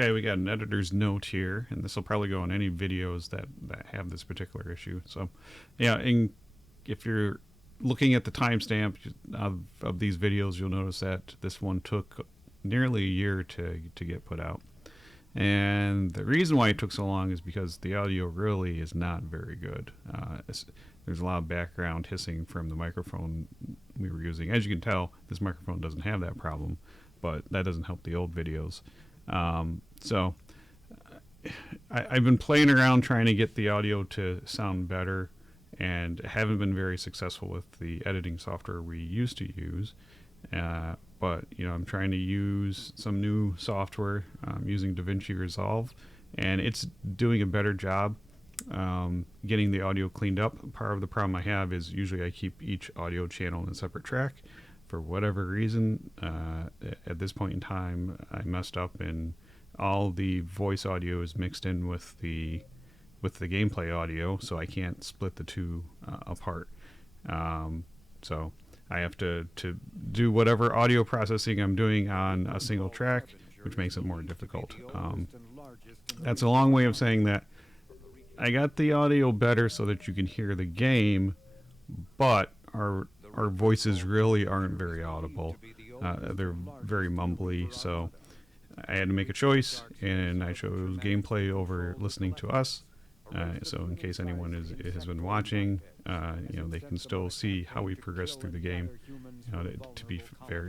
Okay, we got an editor's note here, and this will probably go on any videos that have this particular issue. So, yeah, if you're looking at the timestamp of these videos, you'll notice that this one took nearly a year to get put out. And the reason why it took so long is because the audio really is not very good. There's a lot of background hissing from the microphone we were using. As you can tell, this microphone doesn't have that problem, but that doesn't help the old videos. So I've been playing around trying to get the audio to sound better, and haven't been very successful with the editing software we used to use. But I'm trying to use some new software, using DaVinci Resolve, and it's doing a better job getting the audio cleaned up. Part of the problem I have is usually I keep each audio channel in a separate track. For whatever reason, at this point in time, I messed up, and all the voice audio is mixed in with the gameplay audio, so I can't split the two apart. So I have to do whatever audio processing I'm doing on a single track, which makes it more difficult. That's a long way of saying that I got the audio better so that you can hear the game, but our voices really aren't very audible. They're very mumbly, so I had to make a choice, and I chose gameplay over listening to us. So in case anyone has been watching, they can still see how we progress through the game. To be fair,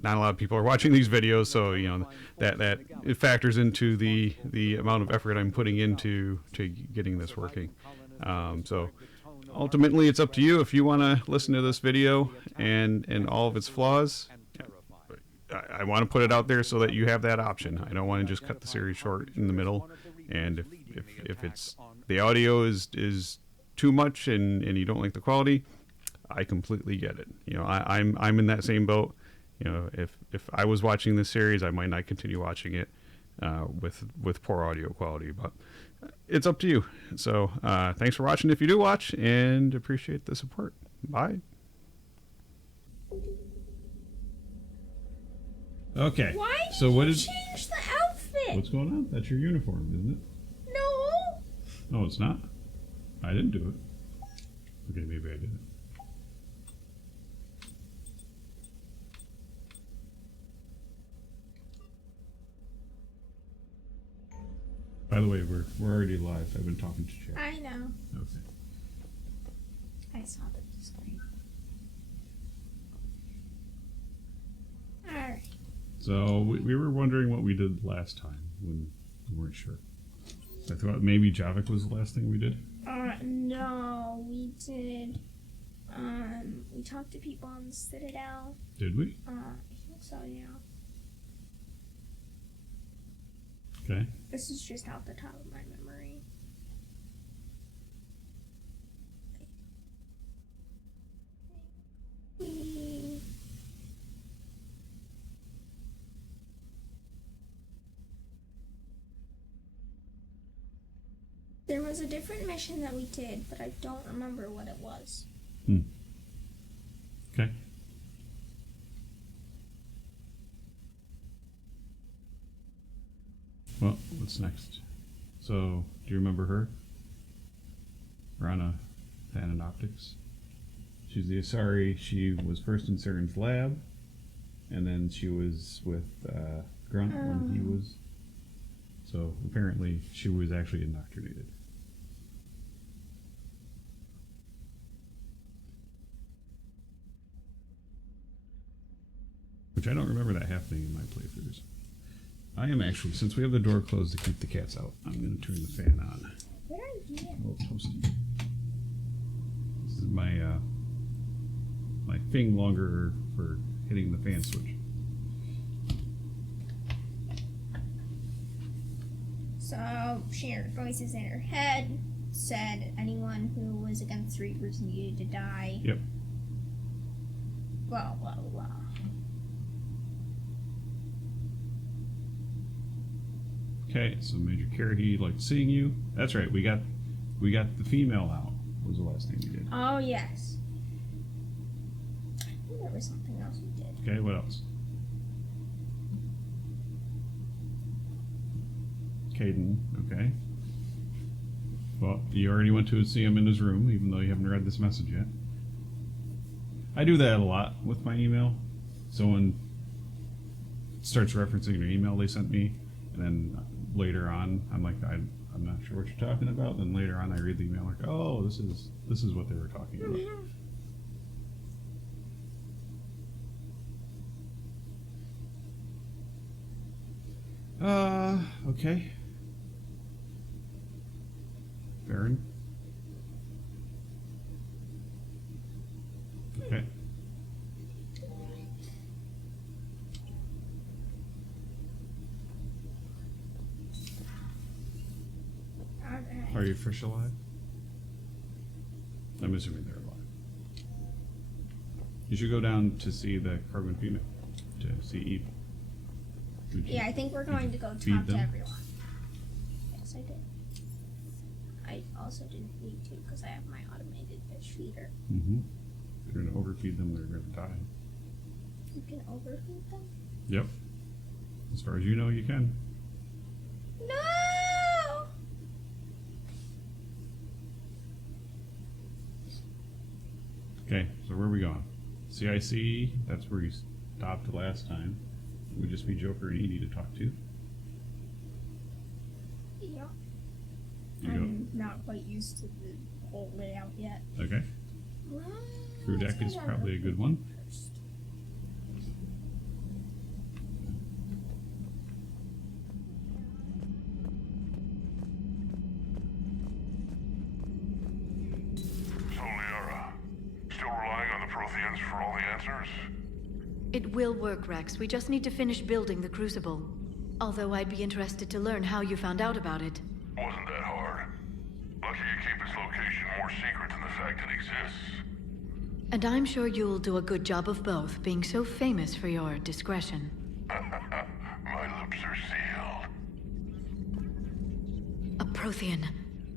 not a lot of people are watching these videos, so that it factors into the amount of effort I'm putting into getting this working. So ultimately, it's up to you if you want to listen to this video and all of its flaws. I want to put it out there so that you have that option. I don't want to just cut the series short in the middle. And if it's the audio is too much and you don't like the quality, I completely get it. I'm in that same boat. If I was watching this series, I might not continue watching it with poor audio quality, but it's up to you. So thanks for watching if you do watch, and appreciate the support. Bye. Okay. Why did so what you is change the outfit? What's going on? That's your uniform, isn't it? No. No, it's not. I didn't do it. Okay, maybe I did it. By the way, we're already live. I've been talking to chat. I know. Okay. I saw the screen. Alright. So we were wondering what we did last time when we weren't sure. I thought maybe Javik was the last thing we did. No, we did. We talked to people on the Citadel. Did we? I think so, yeah. Okay. This is just off the top of my memory. There was a different mission that we did, but I don't remember what it was. Okay. Well, what's next? So, do you remember her? Rana Thanoptics. She's the Asari. She was first in Saren's lab, and then she was with Grunt when he was. So, apparently, she was actually indoctrinated. Which I don't remember that happening in my playthroughs. I am actually, since we have the door closed to keep the cats out, I'm going to turn the fan on. Good idea. A little toasty. This is my my thing longer for hitting the fan switch. So, she heard voices in her head, said anyone who was against Reapers needed to die. Yep. Blah, blah, blah. Okay, so Major Carahee liked seeing you. That's right, we got the female out. Was the last thing we did. Oh, yes. I think there was something else we did. Okay, what else? Caden, okay. Well, you already went to see him in his room, even though you haven't read this message yet. I do that a lot with my email. Someone starts referencing an email they sent me, and then later on, I'm like, I'm not sure what you're talking about. Then later on, I read the email like, oh, this is what they were talking about. Okay. Baron. Okay. Are you fish alive? I'm assuming they're alive. You should go down to see the Krogan female, to see Eve. Yeah, I think we're going to go talk to everyone. Yes, I did. I also didn't need to because I have my automated fish feeder. Mm-hmm. If you're going to overfeed them, they're going to die. You can overfeed them? Yep. As far as you know, you can. No! Okay, so where are we going? CIC, that's where you stopped last time. It would just be Joker and Edie to talk to. Yeah. I'm not quite used to the whole layout yet. Okay. Crew deck is probably a good one. So, Liara, still relying on the Protheans for all the answers? It will work, Rex. We just need to finish building the Crucible. Although I'd be interested to learn how you found out about it. Wasn't that hard. Lucky you keep its location more secret than the fact it exists. And I'm sure you'll do a good job of both, being so famous for your discretion. My lips are sealed. A Prothean.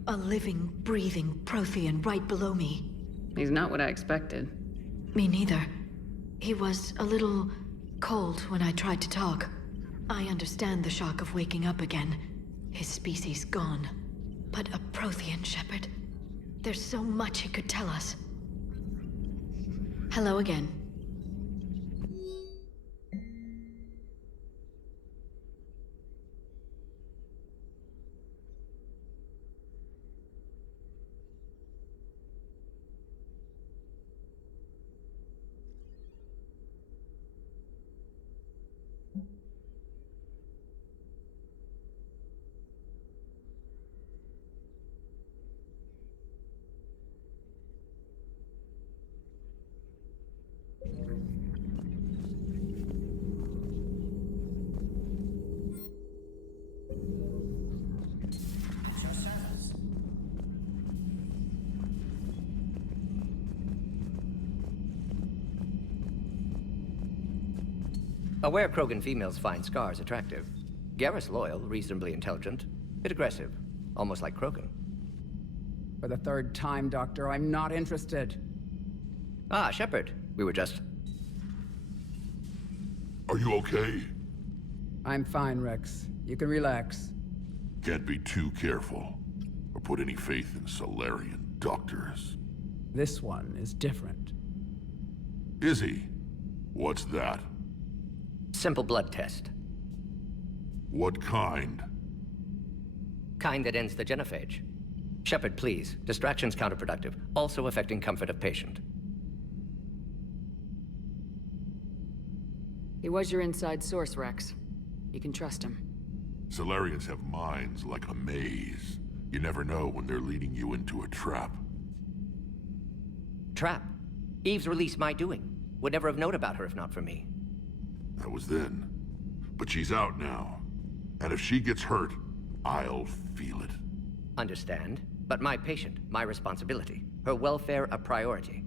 A living, breathing Prothean right below me. He's not what I expected. Me neither. He was a little cold when I tried to talk. I understand the shock of waking up again. His species gone. But a Prothean, Shepard. There's so much he could tell us. Hello again. Aware Krogan females find scars attractive. Garrus loyal, reasonably intelligent, bit aggressive, almost like Krogan. For the third time, Doctor, I'm not interested. Ah, Shepard. We were just... Are you okay? I'm fine, Rex. You can relax. Can't be too careful, or put any faith in Solarian doctors. This one is different. Is he? What's that? Simple blood test. What kind? Kind that ends the genophage. Shepard, please. Distraction's counterproductive, also affecting comfort of patient. He was your inside source, Rex. You can trust him. Solarians have minds like a maze. You never know when they're leading you into a trap. Trap. Eve's release my doing. Would never have known about her if not for me. That was then. But she's out now. And if she gets hurt, I'll feel it. Understand. But my patient, my responsibility. Her welfare a priority.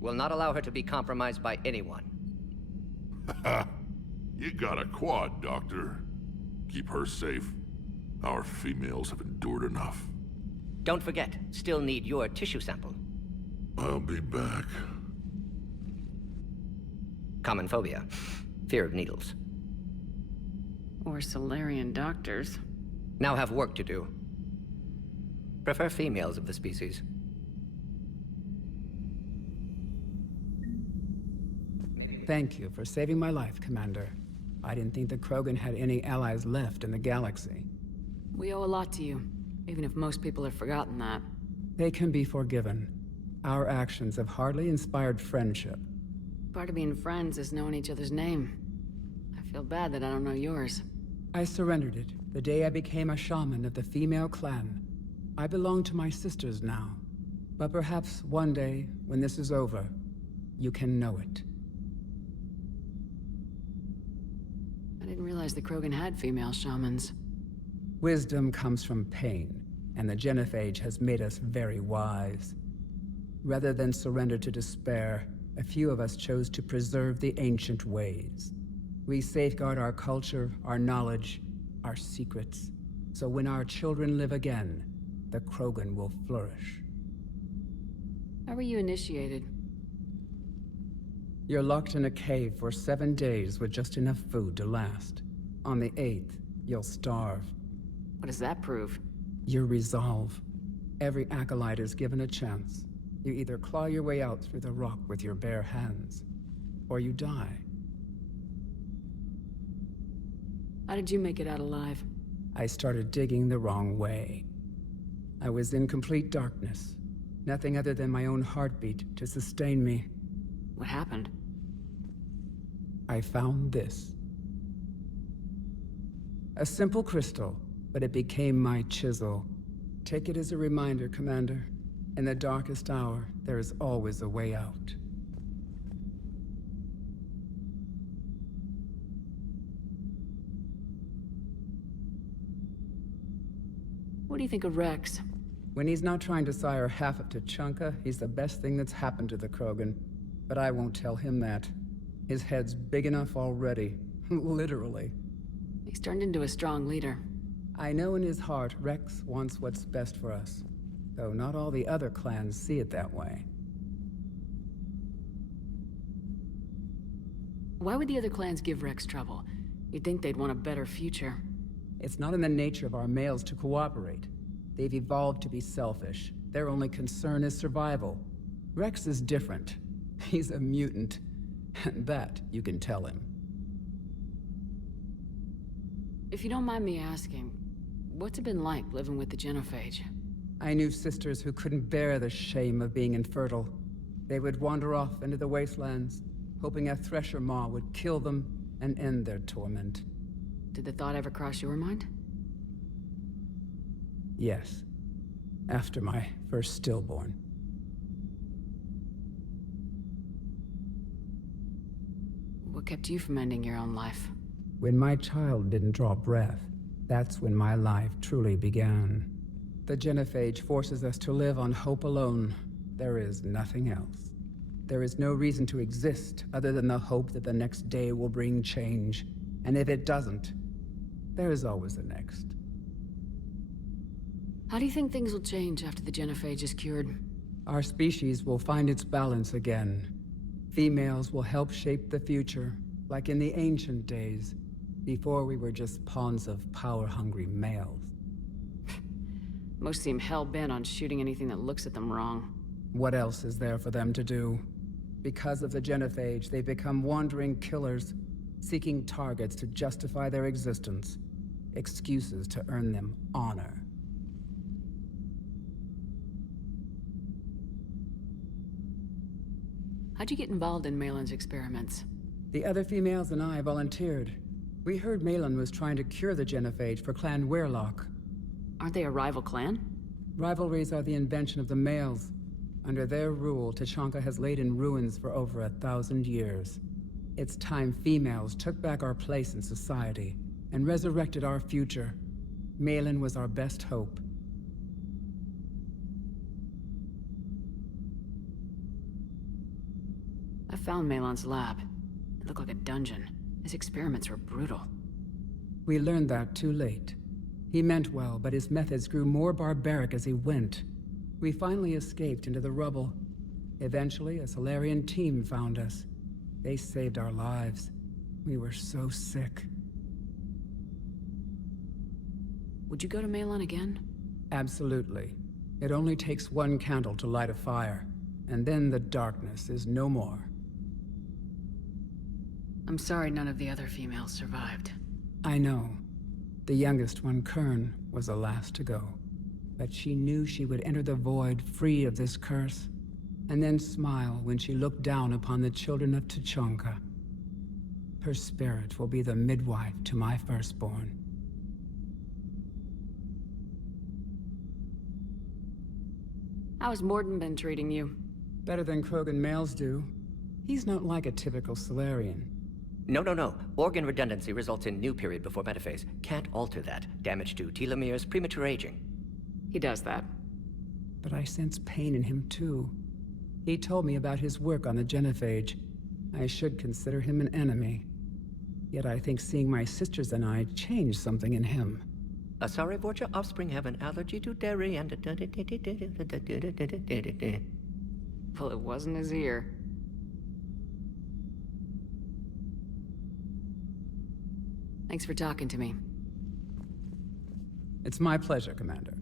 Will not allow her to be compromised by anyone. You got a quad, Doctor. Keep her safe. Our females have endured enough. Don't forget, still need your tissue sample. I'll be back. Common phobia. Fear of needles. Or Solarian doctors. Now have work to do. Prefer females of the species. Thank you for saving my life, Commander. I didn't think the Krogan had any allies left in the galaxy. We owe a lot to you, even if most people have forgotten that. They can be forgiven. Our actions have hardly inspired friendship. Part of being friends is knowing each other's name. I feel bad that I don't know yours. I surrendered it the day I became a shaman of the female clan. I belong to my sisters now. But perhaps one day, when this is over, you can know it. I didn't realize the Krogan had female shamans. Wisdom comes from pain, and the genophage has made us very wise. Rather than surrender to despair, a few of us chose to preserve the ancient ways. We safeguard our culture, our knowledge, our secrets. So when our children live again, the Krogan will flourish. How were you initiated? You're locked in a cave for 7 days with just enough food to last. On the 8th, you'll starve. What does that prove? Your resolve. Every acolyte is given a chance. You either claw your way out through the rock with your bare hands, or you die. How did you make it out alive? I started digging the wrong way. I was in complete darkness. Nothing other than my own heartbeat to sustain me. What happened? I found this. A simple crystal, but it became my chisel. Take it as a reminder, Commander. In the darkest hour, there is always a way out. What do you think of Rex? When he's not trying to sire half of Tuchanka, he's the best thing that's happened to the Krogan. But I won't tell him that. His head's big enough already. Literally. He's turned into a strong leader. I know in his heart Rex wants what's best for us. Though not all the other clans see it that way. Why would the other clans give Rex trouble? You'd think they'd want a better future. It's not in the nature of our males to cooperate. They've evolved to be selfish. Their only concern is survival. Rex is different. He's a mutant. And that you can tell him. If you don't mind me asking, what's it been like living with the genophage? I knew sisters who couldn't bear the shame of being infertile. They would wander off into the wastelands, hoping a thresher maw would kill them and end their torment. Did the thought ever cross your mind? Yes. After my first stillborn. What kept you from ending your own life? When my child didn't draw breath, that's when my life truly began. The genophage forces us to live on hope alone. There is nothing else. There is no reason to exist other than the hope that the next day will bring change. And if it doesn't, there is always the next. How do you think things will change after the genophage is cured? Our species will find its balance again. Females will help shape the future, like in the ancient days, before we were just pawns of power-hungry males. Most seem hell-bent on shooting anything that looks at them wrong. What else is there for them to do? Because of the genophage, they become wandering killers, seeking targets to justify their existence, excuses to earn them honor. How'd you get involved in Malin's experiments? The other females and I volunteered. We heard Malin was trying to cure the genophage for Clan Weirlock. Aren't they a rival clan? Rivalries are the invention of the males. Under their rule, Tuchanka has laid in ruins for over 1,000 years. It's time females took back our place in society and resurrected our future. Malin was our best hope. I found Malin's lab. It looked like a dungeon. His experiments were brutal. We learned that too late. He meant well, but his methods grew more barbaric as he went. We finally escaped into the rubble. Eventually, a Solarian team found us. They saved our lives. We were so sick. Would you go to Malon again? Absolutely. It only takes one candle to light a fire, and then the darkness is no more. I'm sorry none of the other females survived. I know. The youngest one, Kern, was the last to go. But she knew she would enter the void free of this curse, and then smile when she looked down upon the children of Tuchanka. Her spirit will be the midwife to my firstborn. How's Morden been treating you? Better than Krogan males do. He's not like a typical Solarian. No. Organ redundancy results in new period before metaphase. Can't alter that. Damage to telomeres, premature aging. He does that. But I sense pain in him too. He told me about his work on the genophage. I should consider him an enemy. Yet I think seeing my sisters and I changed something in him. Sorry, Vorcha, offspring have an allergy to dairy and... Well, it wasn't his ear. Thanks for talking to me. It's my pleasure, Commander.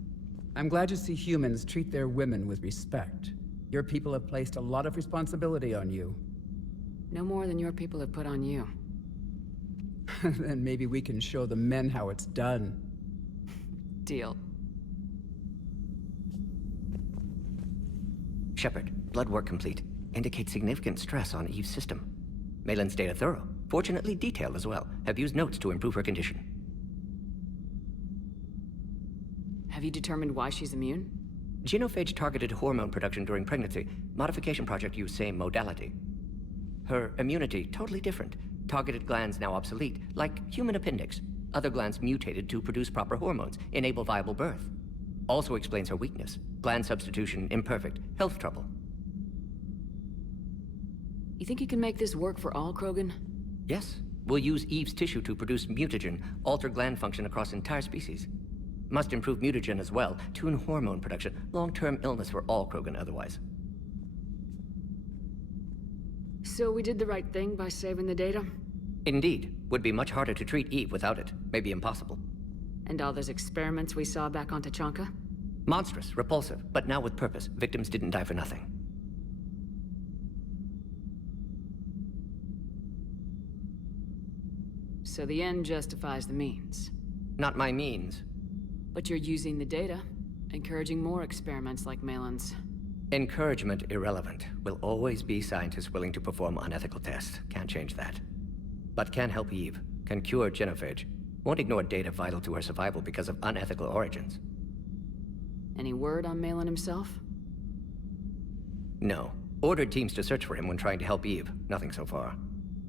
I'm glad to see humans treat their women with respect. Your people have placed a lot of responsibility on you. No more than your people have put on you. Then maybe we can show the men how it's done. Deal. Shepard, blood work complete. Indicates significant stress on Eve's system. Malon's data thorough. Fortunately detailed as well. Have used notes to improve her condition. Have you determined why she's immune? Genophage targeted hormone production during pregnancy. Modification project used same modality. Her immunity, totally different. Targeted glands now obsolete, like human appendix. Other glands mutated to produce proper hormones, enable viable birth. Also explains her weakness. Gland substitution imperfect. Health trouble. You think you can make this work for all Krogan? Yes. We'll use Eve's tissue to produce mutagen, alter gland function across entire species. Must improve mutagen as well, tune hormone production, long-term illness for all Krogan otherwise. So we did the right thing by saving the data? Indeed. Would be much harder to treat Eve without it. Maybe impossible. And all those experiments we saw back on Tuchanka? Monstrous, repulsive, but now with purpose. Victims didn't die for nothing. So the end justifies the means. Not my means. But you're using the data, encouraging more experiments like Malon's. Encouragement irrelevant. Will always be scientists willing to perform unethical tests. Can't change that. But can help Eve. Can cure genophage. Won't ignore data vital to her survival because of unethical origins. Any word on Malon himself? No. Ordered teams to search for him when trying to help Eve. Nothing so far.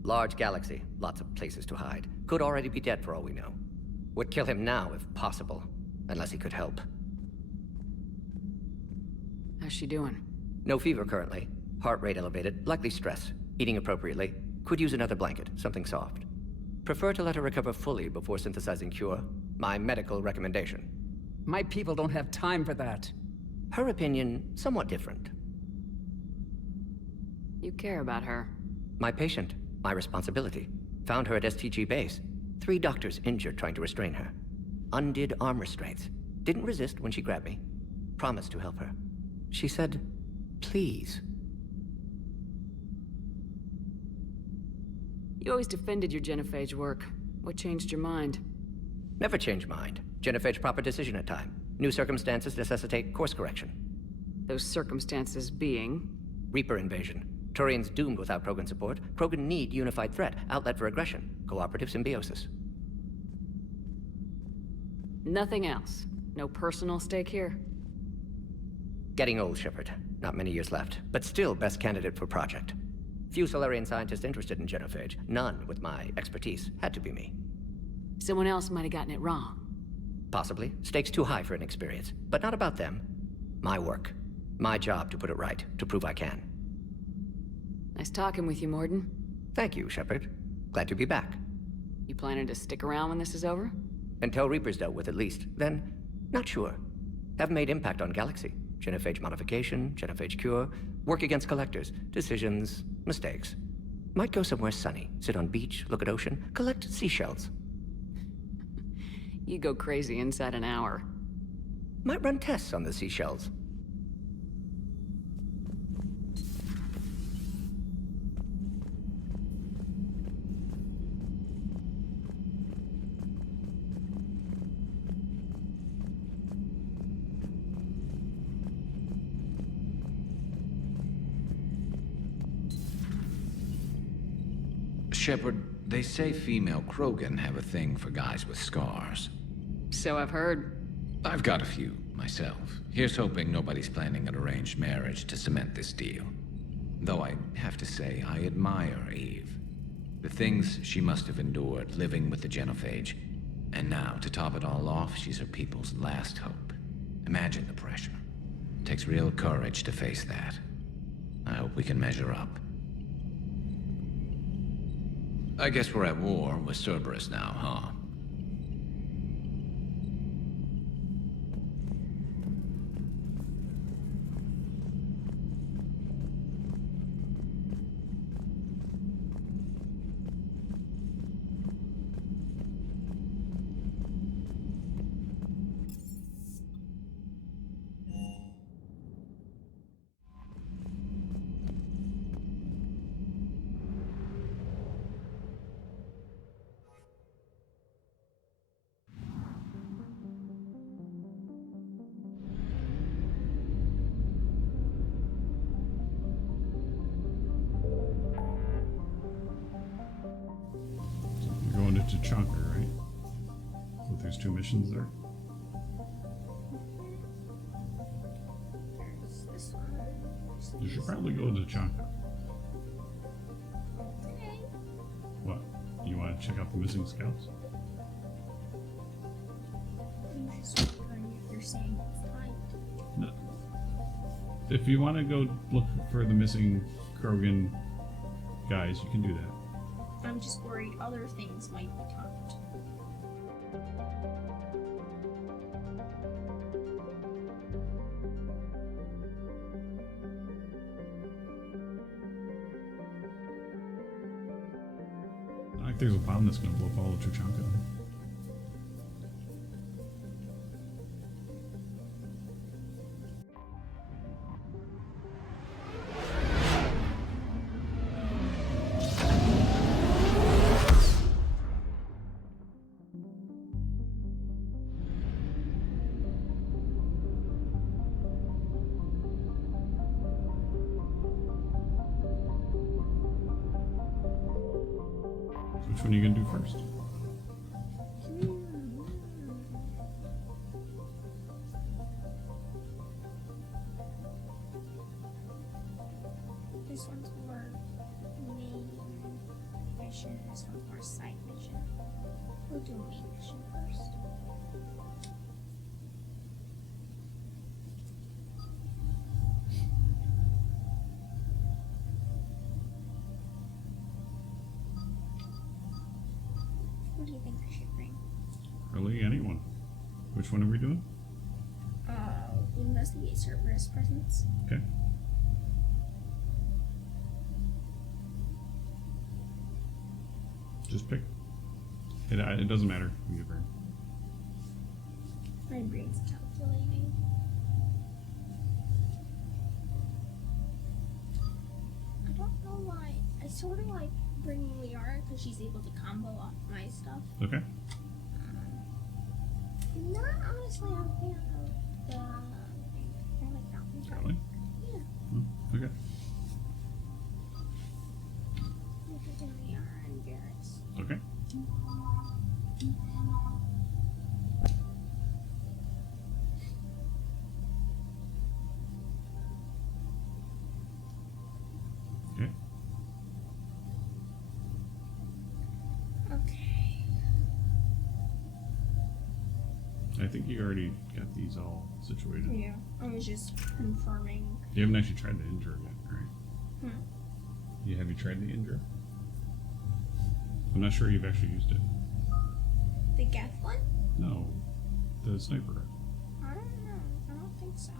Large galaxy. Lots of places to hide. Could already be dead for all we know. Would kill him now if possible. Unless he could help. How's she doing? No fever currently. Heart rate elevated. Likely stress. Eating appropriately. Could use another blanket. Something soft. Prefer to let her recover fully before synthesizing cure. My medical recommendation. My people don't have time for that. Her opinion, somewhat different. You care about her. My patient. My responsibility. Found her at STG base. 3 doctors injured trying to restrain her. Undid arm restraints. Didn't resist when she grabbed me. Promised to help her. She said, please. You always defended your genophage work. What changed your mind? Never change mind. Genophage proper decision at time. New circumstances necessitate course correction. Those circumstances being? Reaper invasion. Turian's doomed without Krogan support. Krogan need unified threat, outlet for aggression, cooperative symbiosis. Nothing else? No personal stake here? Getting old, Shepard. Not many years left, but still best candidate for project. Few Solarian scientists interested in genophage. None with my expertise. Had to be me. Someone else might have gotten it wrong. Possibly. Stakes too high for inexperience. But not about them. My work. My job to put it right, to prove I can. Nice talking with you, Morden. Thank you, Shepard. Glad to be back. You planning to stick around when this is over? Until Reaper's dealt with at least. Then, not sure. Have made impact on Galaxy. Genophage modification, genophage cure, work against collectors, decisions, mistakes. Might go somewhere sunny, sit on beach, look at ocean, collect seashells. You go crazy inside an hour. Might run tests on the seashells. Shepard, they say female Krogan have a thing for guys with scars. So I've heard. I've got a few, myself. Here's hoping nobody's planning an arranged marriage to cement this deal. Though I have to say, I admire Eve. The things she must have endured living with the Genophage. And now, to top it all off, she's her people's last hope. Imagine the pressure. It takes real courage to face that. I hope we can measure up. I guess we're at war with Cerberus now, huh? You're going to Tuchanka, right? So there's 2 missions there. There's this one. You should probably go to Tuchanka. Okay. What? You want to check out the missing scouts? I'm just wondering if you're saying it's time. No. If you want to go look for the missing Krogan guys, you can do that. I'm just worried other things might be talked. I think there's a bomb that's going to blow up all of Tuchanka. Which one are you going to do first? This one's more main mission, this one's more side mission. We'll do main mission first. What do you think I should bring? Really, anyone. Which one are we doing? Investigate Cerberus presence. Okay. Just pick. It doesn't matter. We can bring. My brain's calculating. I don't know why. I sort of like bringing Liara because she's able to combo off my stuff. Okay. Not honestly a fan of the. I like that one. Really? Yeah. Oh, okay. I'm picking Liara and Garrett's. Okay. Okay. Okay. I think you already got these all situated. Yeah. I was just confirming. You haven't actually tried the injure yet, right? Have you tried the injure? I'm not sure you've actually used it. The Geth one? No. The sniper. I don't know. I don't think so.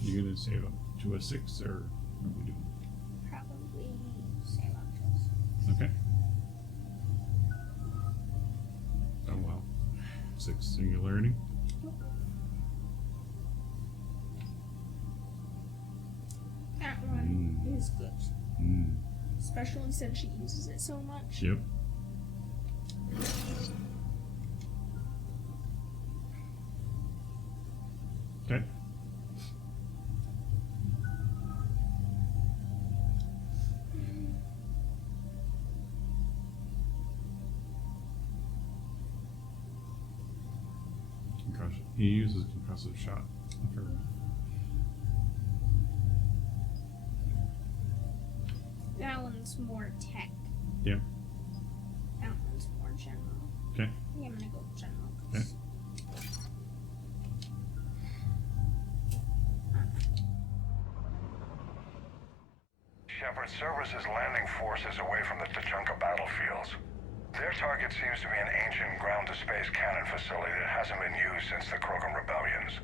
You gonna save up to a 6 or what are we doing? Probably save up to us. Okay. Oh well. toxic singularity. That one is good. Especially since she uses it so much. Yep. Okay. Concussion. He uses concussive shot. That one's more tech. Yeah. That one's more general. Okay. Yeah, I'm gonna go general. Okay. Shepard, Cerberus' landing forces away from the Tuchanka battlefields. Their target seems to be an ancient ground-to-space cannon facility that hasn't been used since the Krogan rebellions.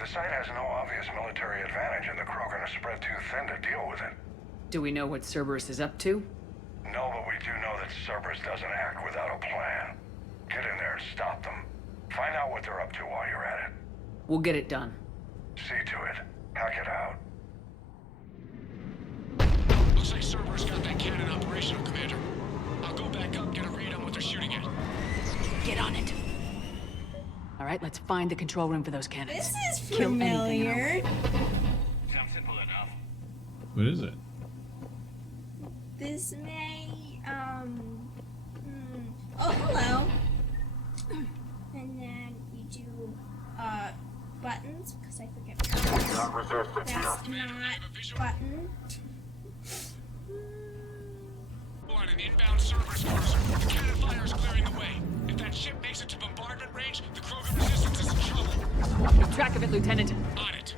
The site has no obvious military advantage, and the Krogan are spread too thin to deal with it. Do we know what Cerberus is up to? No, but we do know that Cerberus doesn't act without a plan. Get in there and stop them. Find out what they're up to while you're at it. We'll get it done. See to it. Hack it out. Looks like Cerberus got that cannon operational, Commander. I'll go back up, get a read on what they're shooting at. Get on it. All right, let's find the control room for those cannons. This is Kill anything familiar. Sounds simple enough. What is it? This may, oh, hello. And then you do, buttons, because I forget. That's not button. On an inbound Cerberus cruiser. The cannon fire is clearing the way. If that ship makes it to bombardment range, the Krogan resistance is in trouble. Keep track of it, Lieutenant. On it.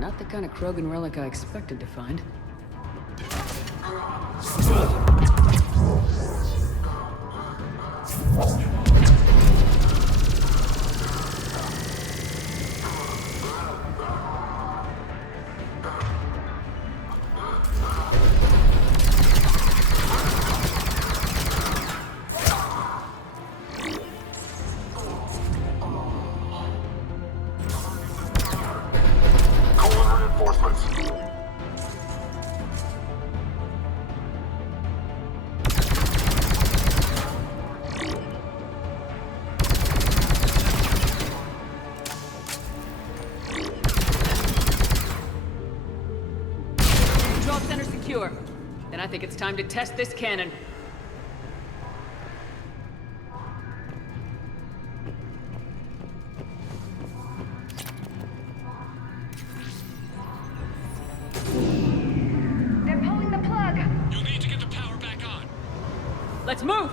Not the kind of Krogan relic I expected to find. Control center secure. Then I think it's time to test this cannon. Let's move!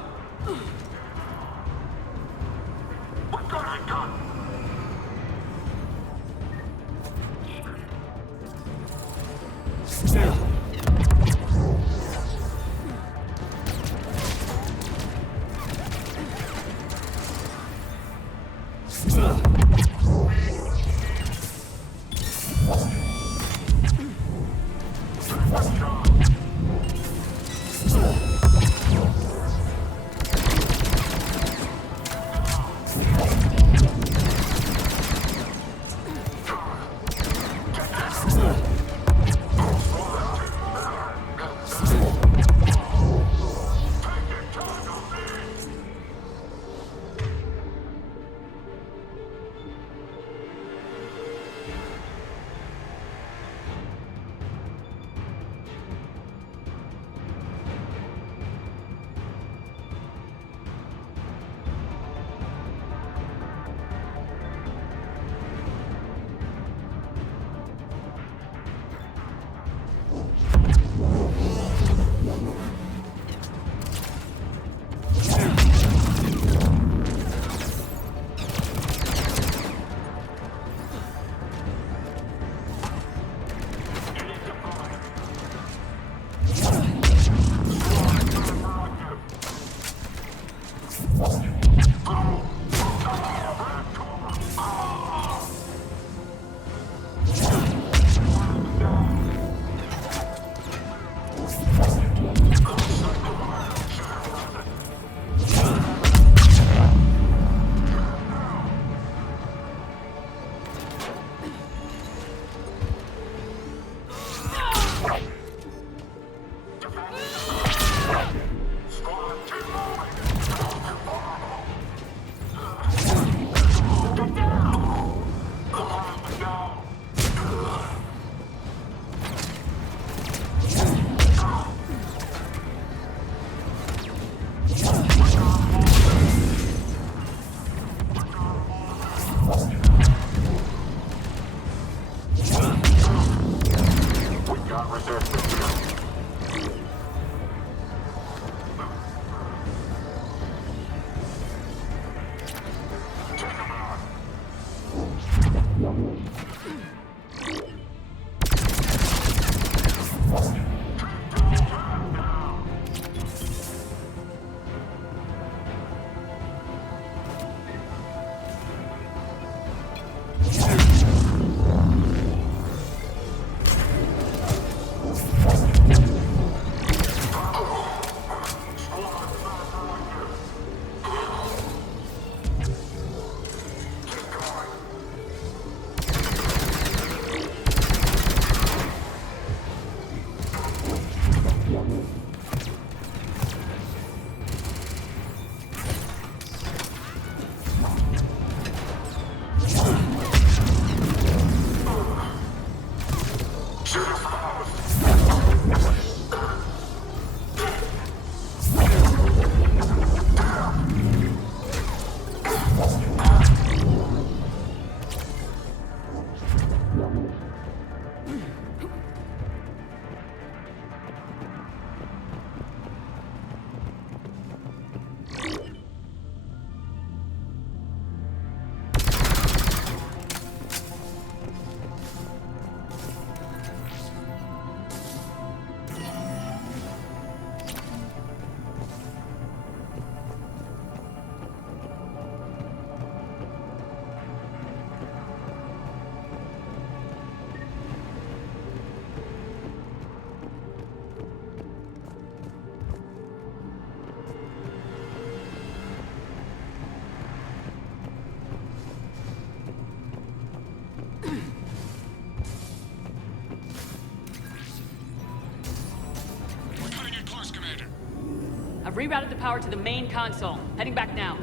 I've rerouted the power to the main console. Heading back now.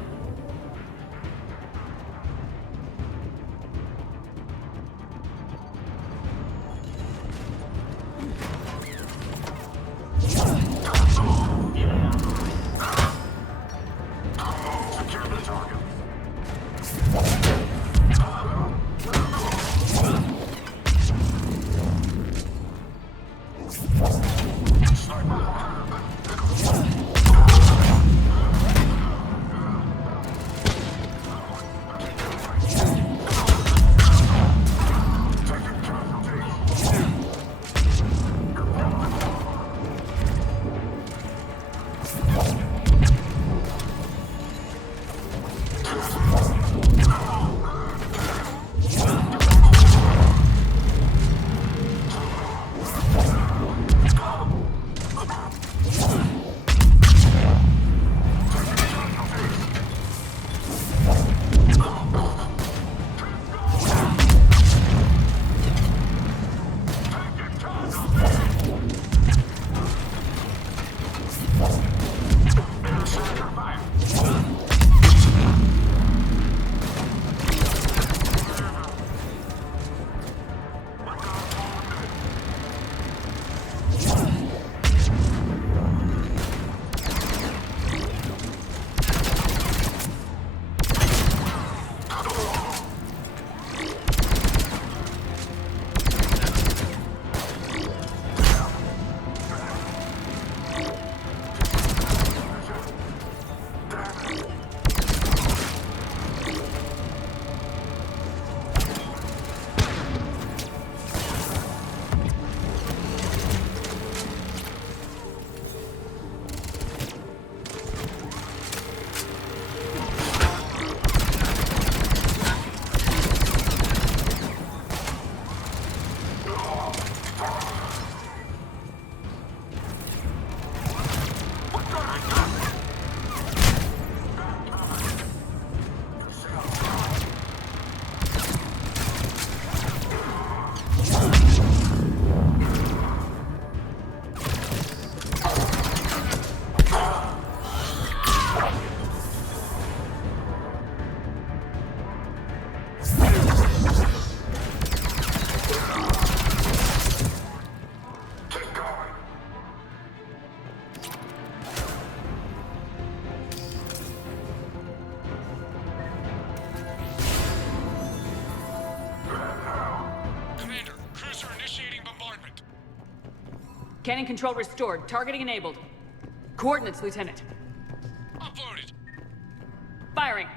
Cannon control restored. Targeting enabled. Coordinates, Lieutenant. Uploaded. Firing.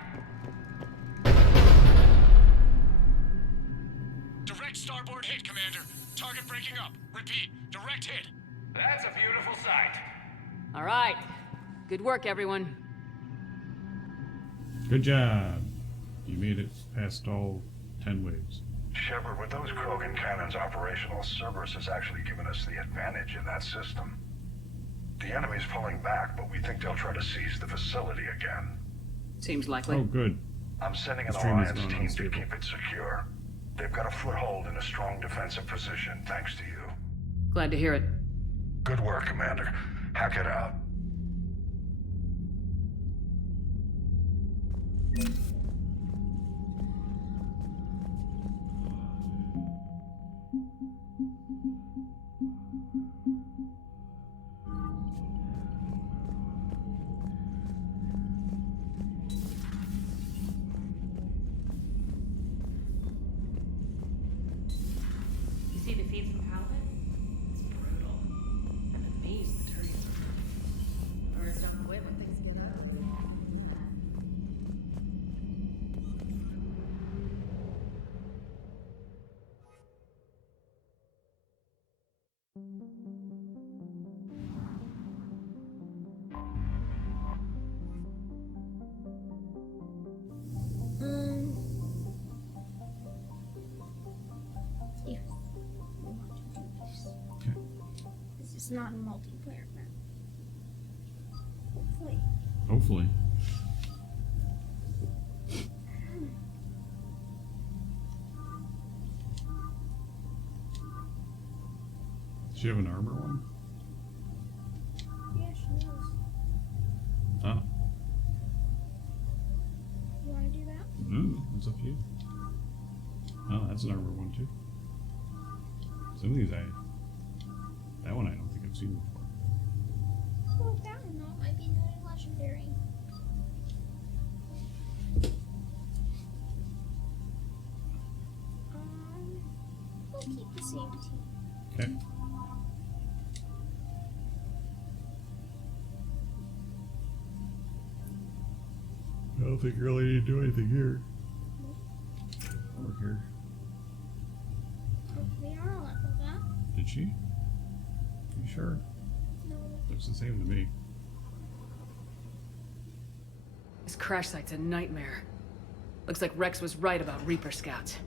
Direct starboard hit, Commander. Target breaking up. Repeat, direct hit. That's a beautiful sight. All right. Good work, everyone. Good job. You made it past all 10 waves. Shepard, with those Krogan cannons operational, Cerberus has actually given us the advantage in that system. The enemy's pulling back, but we think they'll try to seize the facility again. Seems likely. Oh, good. I'm sending an The stream is Alliance going team to unstable. keep it secure. They've got a foothold in a strong defensive position, thanks to you. Glad to hear it. Good work, Commander. Hack it out. You see the feeds from Paladin? It's brutal. I'm amazed the Turians are. Or it's not quit when things get out. Yes. We want to do this. Okay. This is not a multiplayer map. Hopefully. Hopefully. Does she have an armor one? Yeah, she knows. Oh. You want to do that? It's up to you. Oh, that's an armor one too. Some of these that one I don't think I've seen before. Oh, that one though might be new legendary. We'll keep the same team. Okay. I don't think you really need to do anything here. Or here. Oh, we are all leveled up. Did she? You sure? No. Looks the same to me. This crash site's a nightmare. Looks like Rex was right about Reaper scouts.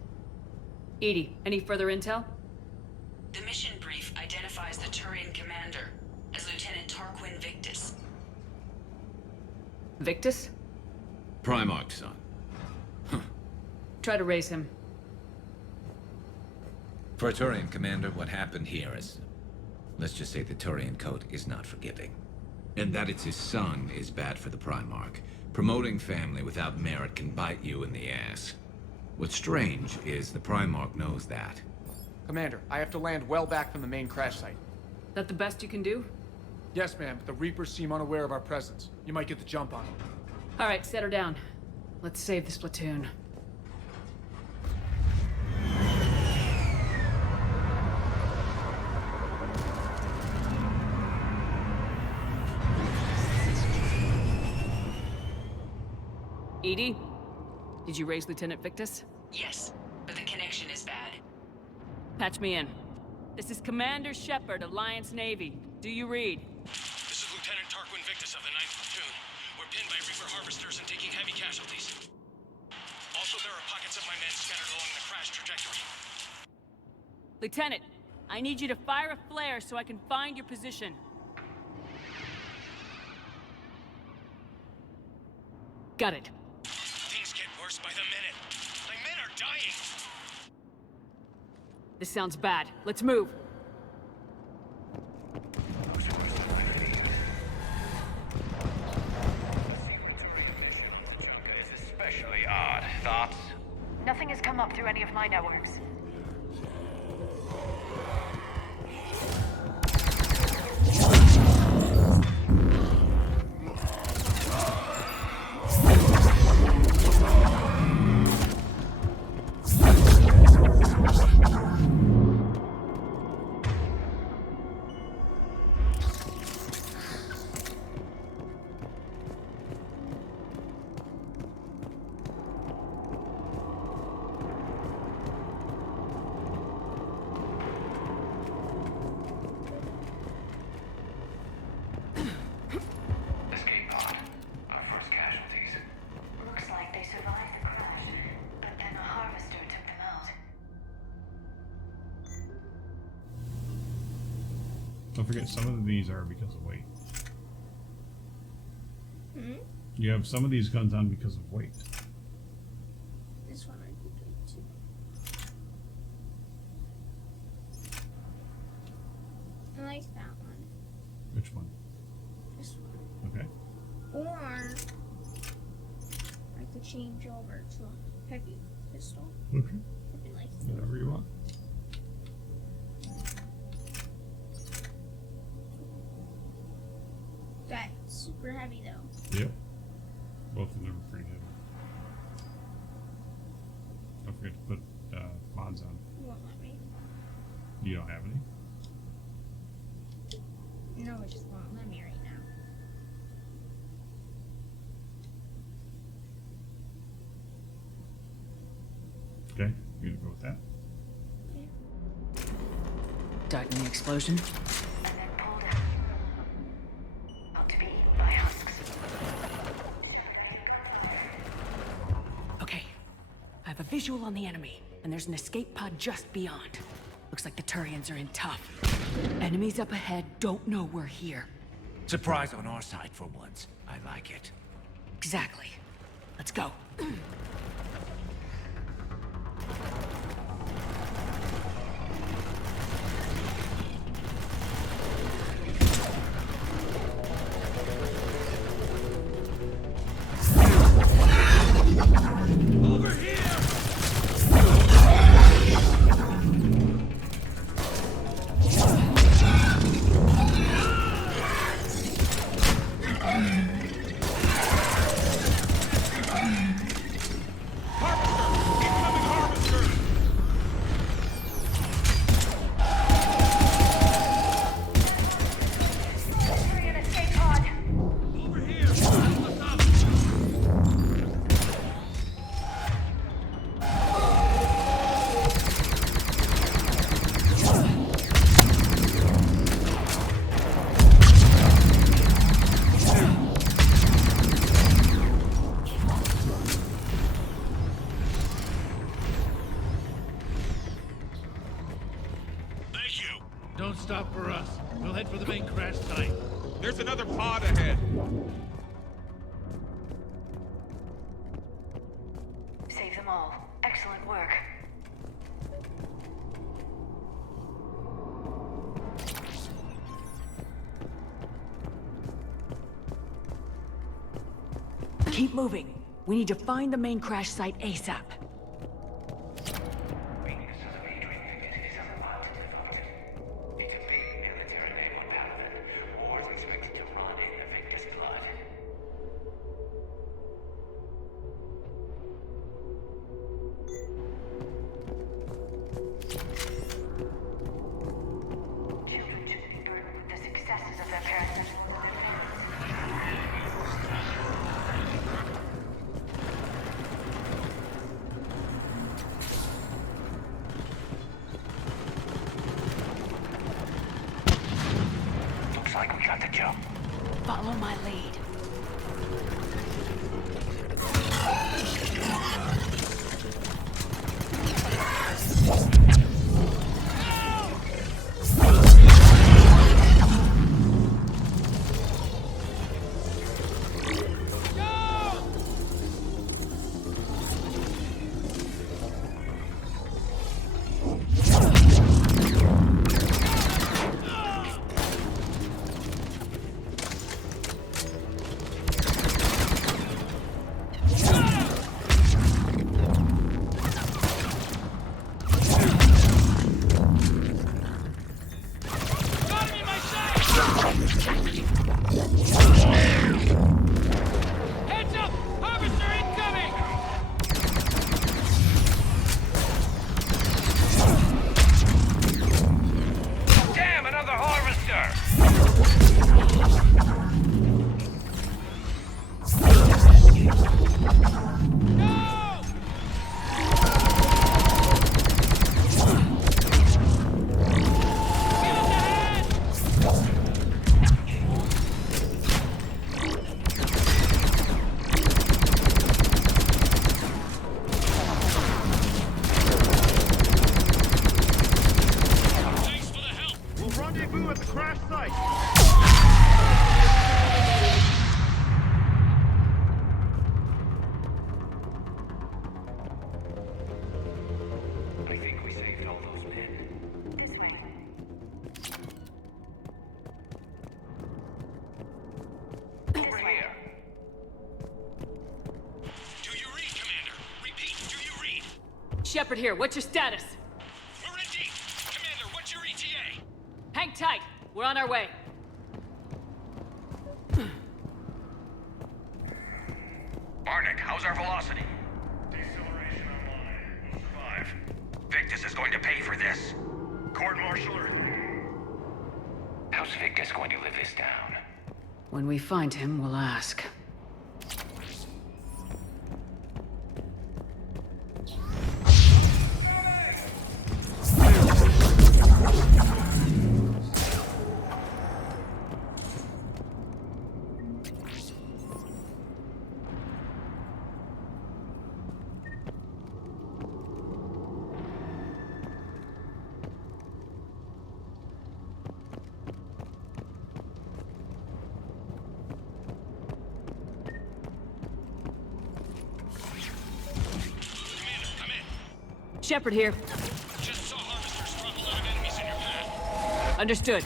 Edie, any further intel? The mission brief identifies the Turian commander as Lieutenant Tarquin Victus. Victus? Primarch's son. Try to raise him. For a Turian commander, what happened here is... Let's just say the Turian code is not forgiving. And that it's his son is bad for the Primarch. Promoting family without merit can bite you in the ass. What's strange is the Primarch knows that. Commander, I have to land well back from the main crash site. That the best you can do? Yes, ma'am, but the Reapers seem unaware of our presence. You might get the jump on them. All right, set her down. Let's save this platoon. Edie, did you raise Lieutenant Victus? Yes, but the connection is bad. Patch me in. This is Commander Shepard, Alliance Navy. Do you read? This is Lieutenant Tarquin Victus of the 9th Platoon. We're pinned by Reaper harvesters and taking heavy casualties. Also, there are pockets of my men scattered along the crash trajectory. Lieutenant, I need you to fire a flare so I can find your position. Got it. Things get worse by the minute. My men are dying. This sounds bad. Let's move. It's especially odd. Thoughts? Nothing has come up through any of my networks. Don't forget, some of these are because of weight. Hmm? You have some of these guns on because of weight. This one would be good too. I like that one. Which one? This one. Okay. Or I could change over to a heavy pistol. Okay. If you like Whatever you want. That's super heavy though. Yep. Both of them are pretty heavy. Don't forget to put mods on. You won't let me. You don't have any? No, it just won't let me right now. Okay, you gonna go with that? Starting the explosion. Okay, I have a visual on the enemy, and there's an escape pod just beyond. Looks like the Turians are in tough. Enemies up ahead don't know we're here. Surprise on our side for once. I like it. Exactly. Let's go. Over here! Don't stop for us. We'll head for the main crash site. There's another pod ahead. Save them all. Excellent work. Keep moving. We need to find the main crash site ASAP. Follow my lead. Rendezvous at the crash site. I think we saved all those men. This way. Over here. Do you read, Commander? Repeat, do you read? Shepard here, what's your status? We're in deep. Commander, what's your ETA? Hang tight, we're on our way. Barnick, how's our velocity? Deceleration online. We'll survive. Victus is going to pay for this. Court-martialer. How's Victus going to live this down? When we find him, we'll ask. Shepard here. Just saw harvesters drop a lot of enemies in your path. Understood.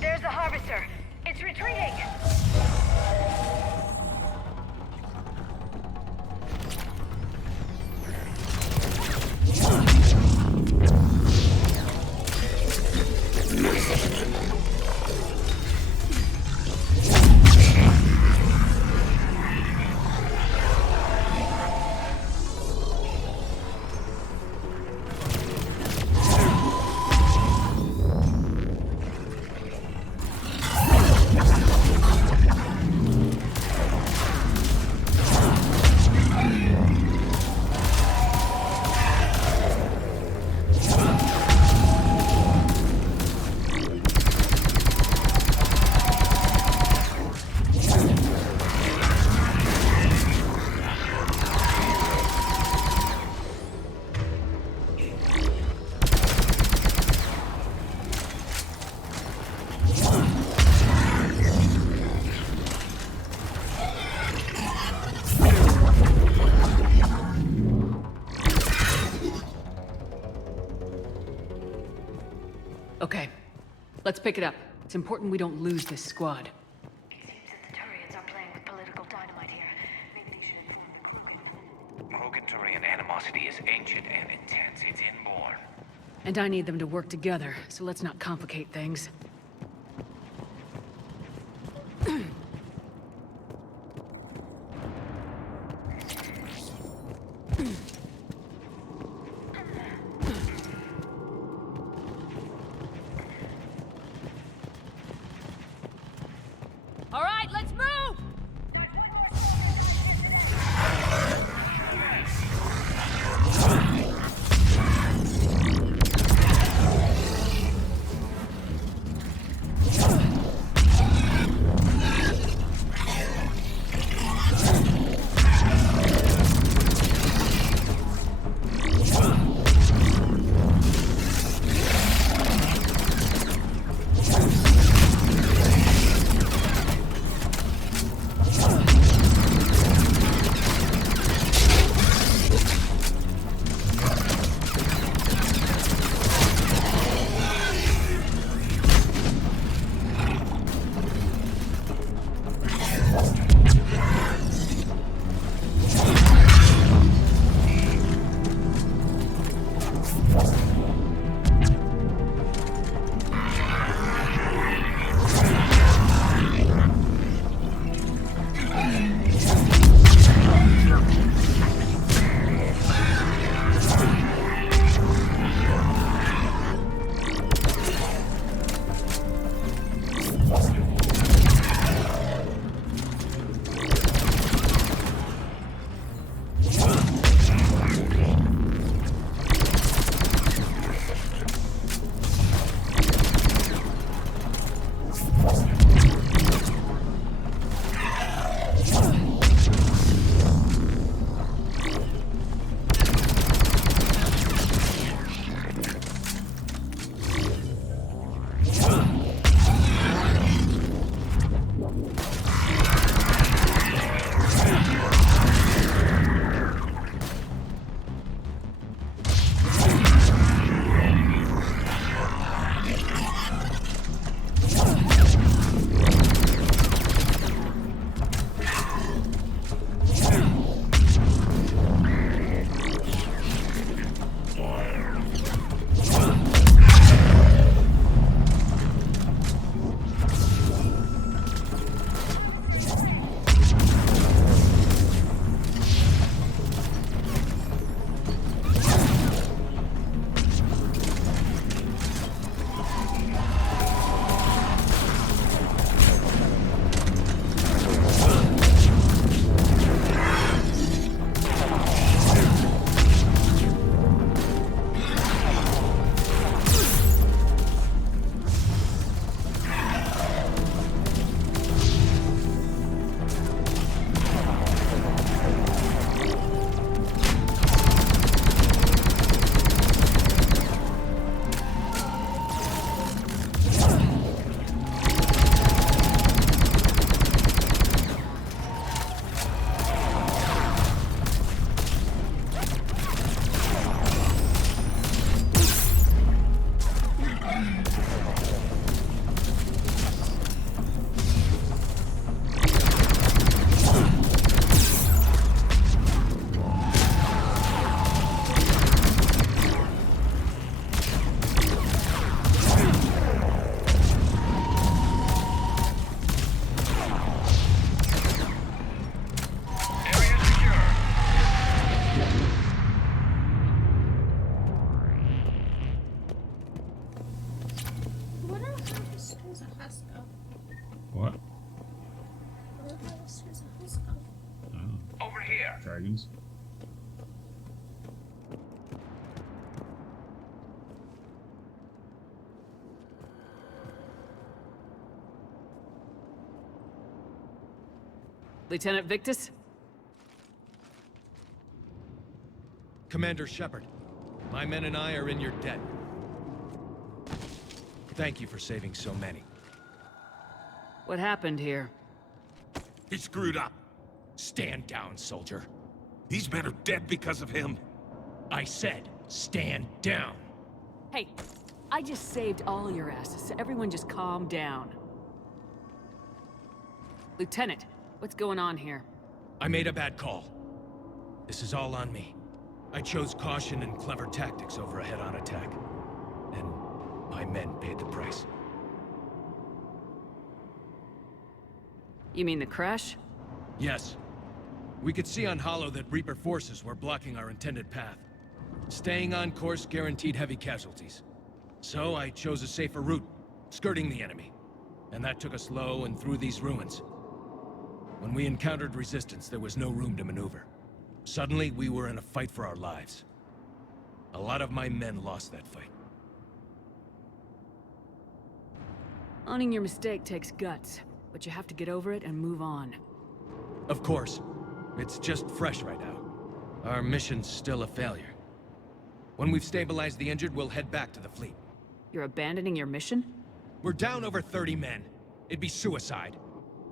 There's a harvester. It's retreating. Okay, let's pick it up. It's important we don't lose this squad. It seems that the Turians are playing with political dynamite here. Maybe they should inform the Krogan Turian animosity is ancient and intense. It's inborn. And I need them to work together, so let's not complicate things. All right, let's move! What? Where the harvesters and holes go? Over here. Dragons. Lieutenant Victus? Commander Shepard, my men and I are in your debt. Thank you for saving so many. What happened here? He screwed up. Stand down, soldier. These men are dead because of him. I said, stand down. Hey, I just saved all your asses, so everyone just calm down. Lieutenant, what's going on here? I made a bad call. This is all on me. I chose caution and clever tactics over a head-on attack. And my men paid the price. You mean the crash? Yes. We could see on Hollow that Reaper forces were blocking our intended path. Staying on course guaranteed heavy casualties. So I chose a safer route, skirting the enemy. And that took us low and through these ruins. When we encountered resistance, there was no room to maneuver. Suddenly, we were in a fight for our lives. A lot of my men lost that fight. Owning your mistake takes guts, but you have to get over it and move on. Of course. It's just fresh right now. Our mission's still a failure. When we've stabilized the injured, we'll head back to the fleet. You're abandoning your mission? We're down over 30 men. It'd be suicide.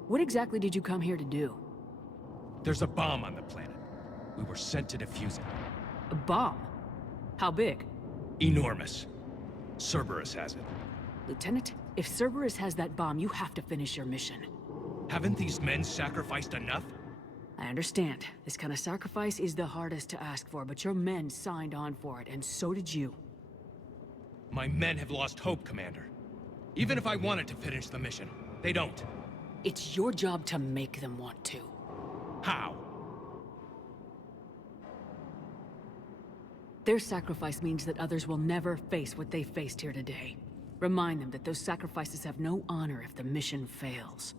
What exactly did you come here to do? There's a bomb on the planet. We were sent to defuse it. A bomb? How big? Enormous. Cerberus has it. Lieutenant, if Cerberus has that bomb, you have to finish your mission. Haven't these men sacrificed enough? I understand. This kind of sacrifice is the hardest to ask for, but your men signed on for it, and so did you. My men have lost hope, Commander. Even if I wanted to finish the mission, they don't. It's your job to make them want to. How? Their sacrifice means that others will never face what they faced here today. Remind them that those sacrifices have no honor if the mission fails.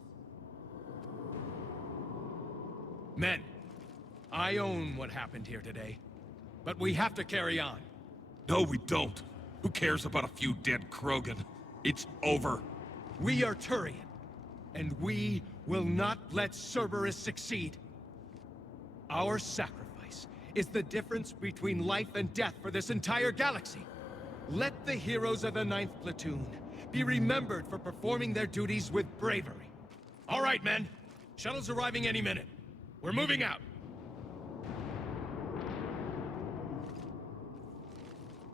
Men, I own what happened here today. But we have to carry on. No, we don't. Who cares about a few dead Krogan? It's over. We are Turian, and we will not let Cerberus succeed. Our sacrifice is the difference between life and death for this entire galaxy. Let the heroes of the 9th Platoon be remembered for performing their duties with bravery. All right, men. Shuttle's arriving any minute. We're moving out.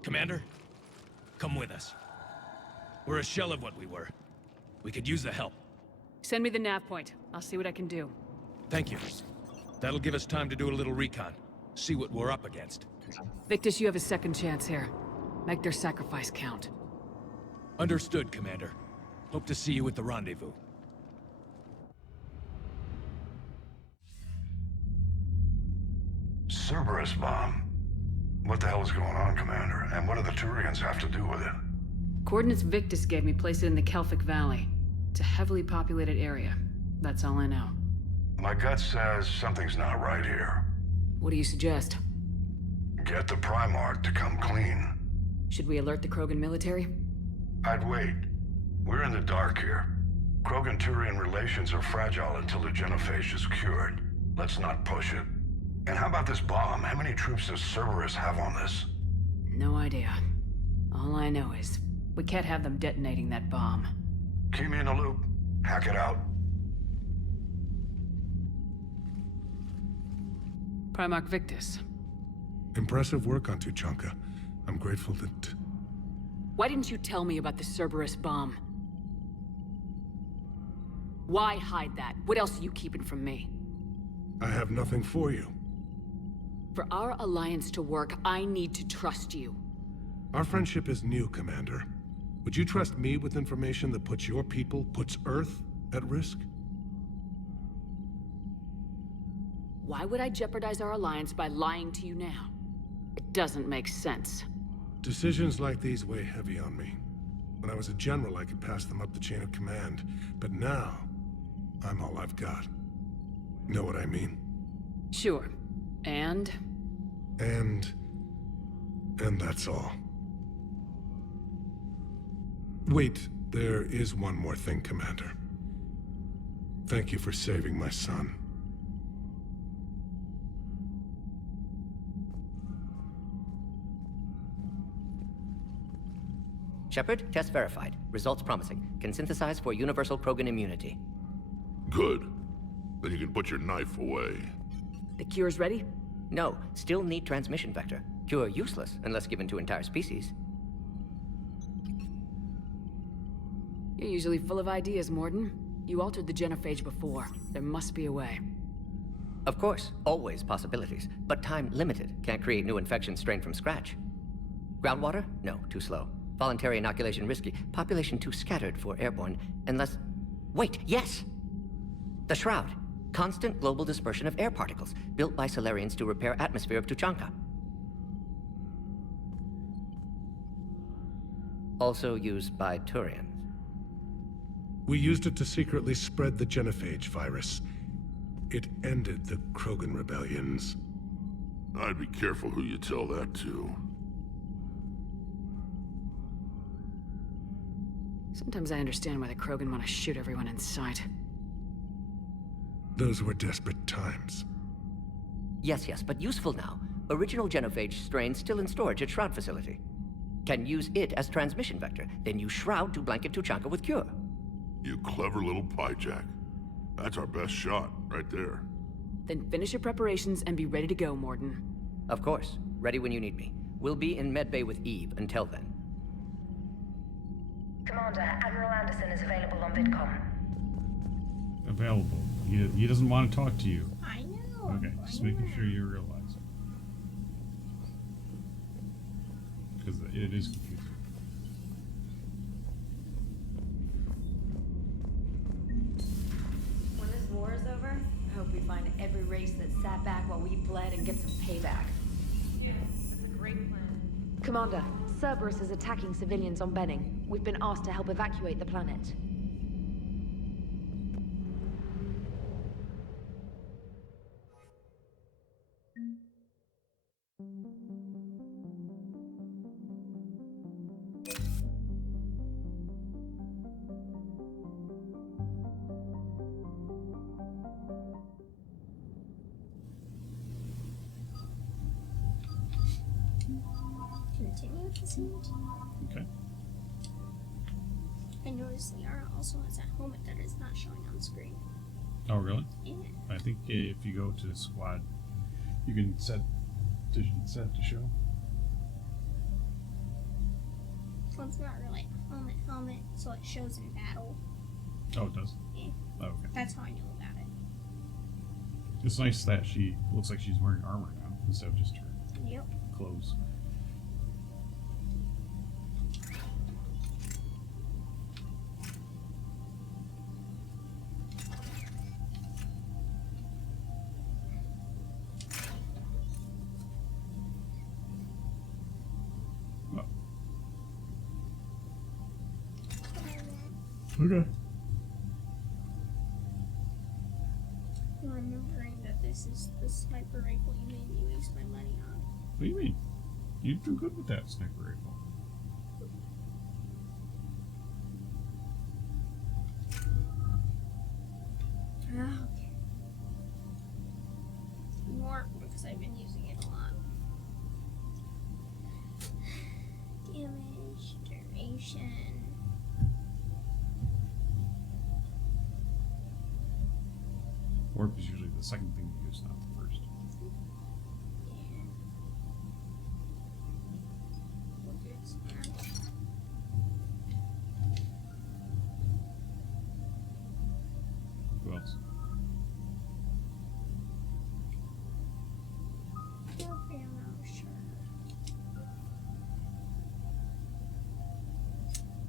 Commander, come with us. We're a shell of what we were. We could use the help. Send me the nav point. I'll see what I can do. Thank you. That'll give us time to do a little recon. See what we're up against. Victus, you have a second chance here. Make their sacrifice count. Understood, Commander. Hope to see you at the rendezvous. Cerberus bomb. What the hell is going on, Commander? And what do the Turians have to do with it? Coordinates Victus gave me place it in the Kelphic Valley. It's a heavily populated area. That's all I know. My gut says something's not right here. What do you suggest? Get the Primarch to come clean. Should we alert the Krogan military? I'd wait. We're in the dark here. Krogan-Turian relations are fragile until the genophage is cured. Let's not push it. And how about this bomb? How many troops does Cerberus have on this? No idea. All I know is, we can't have them detonating that bomb. Keep me in the loop. Hack it out. Primarch Victus. Impressive work on Tuchanka. I'm grateful that... Why didn't you tell me about the Cerberus bomb? Why hide that? What else are you keeping from me? I have nothing for you. For our alliance to work, I need to trust you. Our friendship is new, Commander. Would you trust me with information that puts your people, puts Earth, at risk? Why would I jeopardize our alliance by lying to you now? It doesn't make sense. Decisions like these weigh heavy on me. When I was a general, I could pass them up the chain of command. But now, I'm all I've got. Know what I mean? Sure. And? And that's all. Wait, there is one more thing, Commander. Thank you for saving my son. Shepard, test verified. Results promising. Can synthesize for universal Krogan immunity. Good. Then you can put your knife away. The cure's ready? No, still need transmission vector. Cure useless unless given to entire species. You're usually full of ideas, Morden. You altered the genophage before. There must be a way. Of course, always possibilities, but time limited. Can't create new infection strain from scratch. Groundwater? No, too slow. Voluntary inoculation risky. Population too scattered for airborne, unless... Wait, yes! The Shroud. Constant global dispersion of air particles, built by Solarians to repair atmosphere of Tuchanka. Also used by Turians. We used it to secretly spread the genophage virus. It ended the Krogan rebellions. I'd be careful who you tell that to. Sometimes I understand why the Krogan want to shoot everyone in sight. Those were desperate times. Yes, but useful now. Original genophage strain still in storage at Shroud facility. Can use it as transmission vector, then use Shroud to blanket Tuchanka with cure. You clever little pyjack. That's our best shot, right there. Then finish your preparations and be ready to go, Morden. Of course. Ready when you need me. We'll be in medbay with Eve until then. Commander, Admiral Anderson is available on VidCom. Available. He doesn't want to talk to you. I know. Okay, just making sure you realize. Because it is confusing. When this war is over, I hope we find every race that sat back while we bled and get some payback. Yeah, it's a great plan. Commander, Cerberus is attacking civilians on Benning. We've been asked to help evacuate the planet. Continue with the scene. Okay. I noticed Liara also has a helmet that is not showing on screen. Oh, really? Yeah. I think if you go to squad, you can set to show. Well, it's not really a helmet, so it shows in battle. Oh, it does? Yeah. Oh, okay. That's how I knew about it. It's nice that she looks like she's wearing armor now instead of just her clothes. Okay. Remembering that this is the sniper rifle you made me waste my money on. What do you mean? You do good with that sniper rifle. Okay. More because I've been using it a lot. Damage, duration. Warp is usually the second thing you use, not the first. Who else?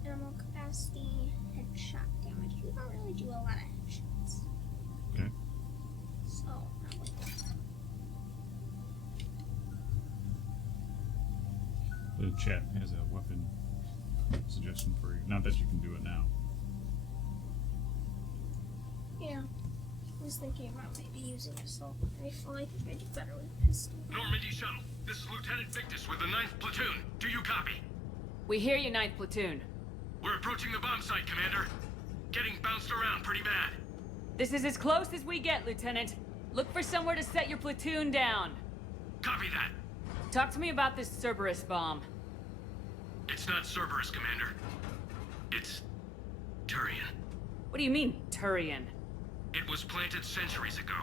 Ammo capacity, headshot damage. You don't really do a lot of headshots. Okay. So, probably. The chat has a weapon suggestion for you. Not that you can do it now. Yeah. was thinking about maybe using a assault rifle. I think I do better with a pistol. Normandy Shuttle, this is Lieutenant Victus with the 9th Platoon. Do you copy? We hear you, 9th Platoon. We're approaching the bomb site, Commander. Getting bounced around pretty bad. This is as close as we get, Lieutenant. Look for somewhere to set your platoon down. Copy that. Talk to me about this Cerberus bomb. It's not Cerberus, Commander. It's Turian. What do you mean, Turian? It was planted centuries ago,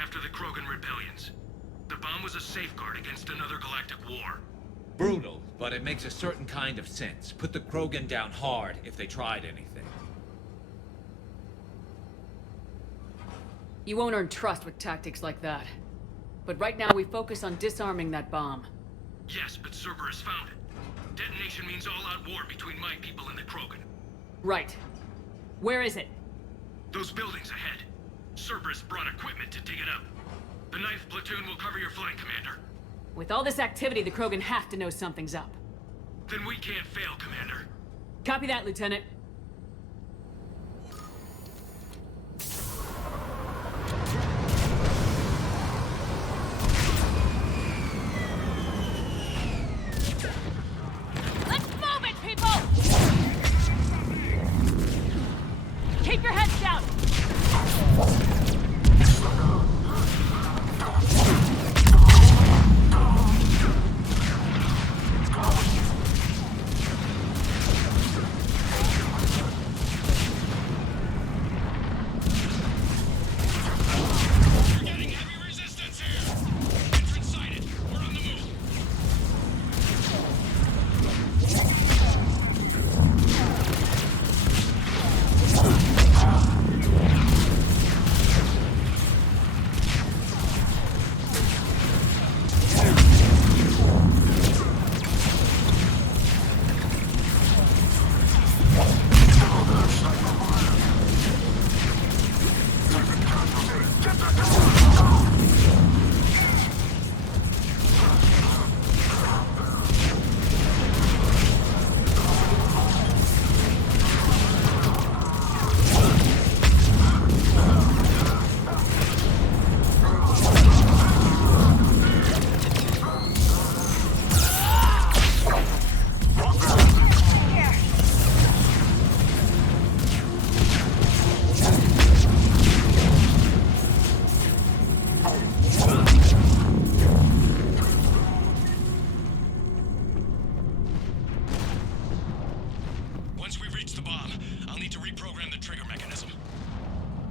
after the Krogan rebellions. The bomb was a safeguard against another galactic war. Brutal, but it makes a certain kind of sense. Put the Krogan down hard if they tried anything. You won't earn trust with tactics like that. But right now we focus on disarming that bomb. Yes, but Cerberus found it. Detonation means all-out war between my people and the Krogan. Right. Where is it? Those buildings ahead. Cerberus brought equipment to dig it up. The 9th Platoon will cover your flank, Commander. With all this activity, the Krogan have to know something's up. Then we can't fail, Commander. Copy that, Lieutenant. Let's move it, people! Keep your heads down!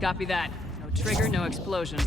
Copy that. No trigger, no explosion.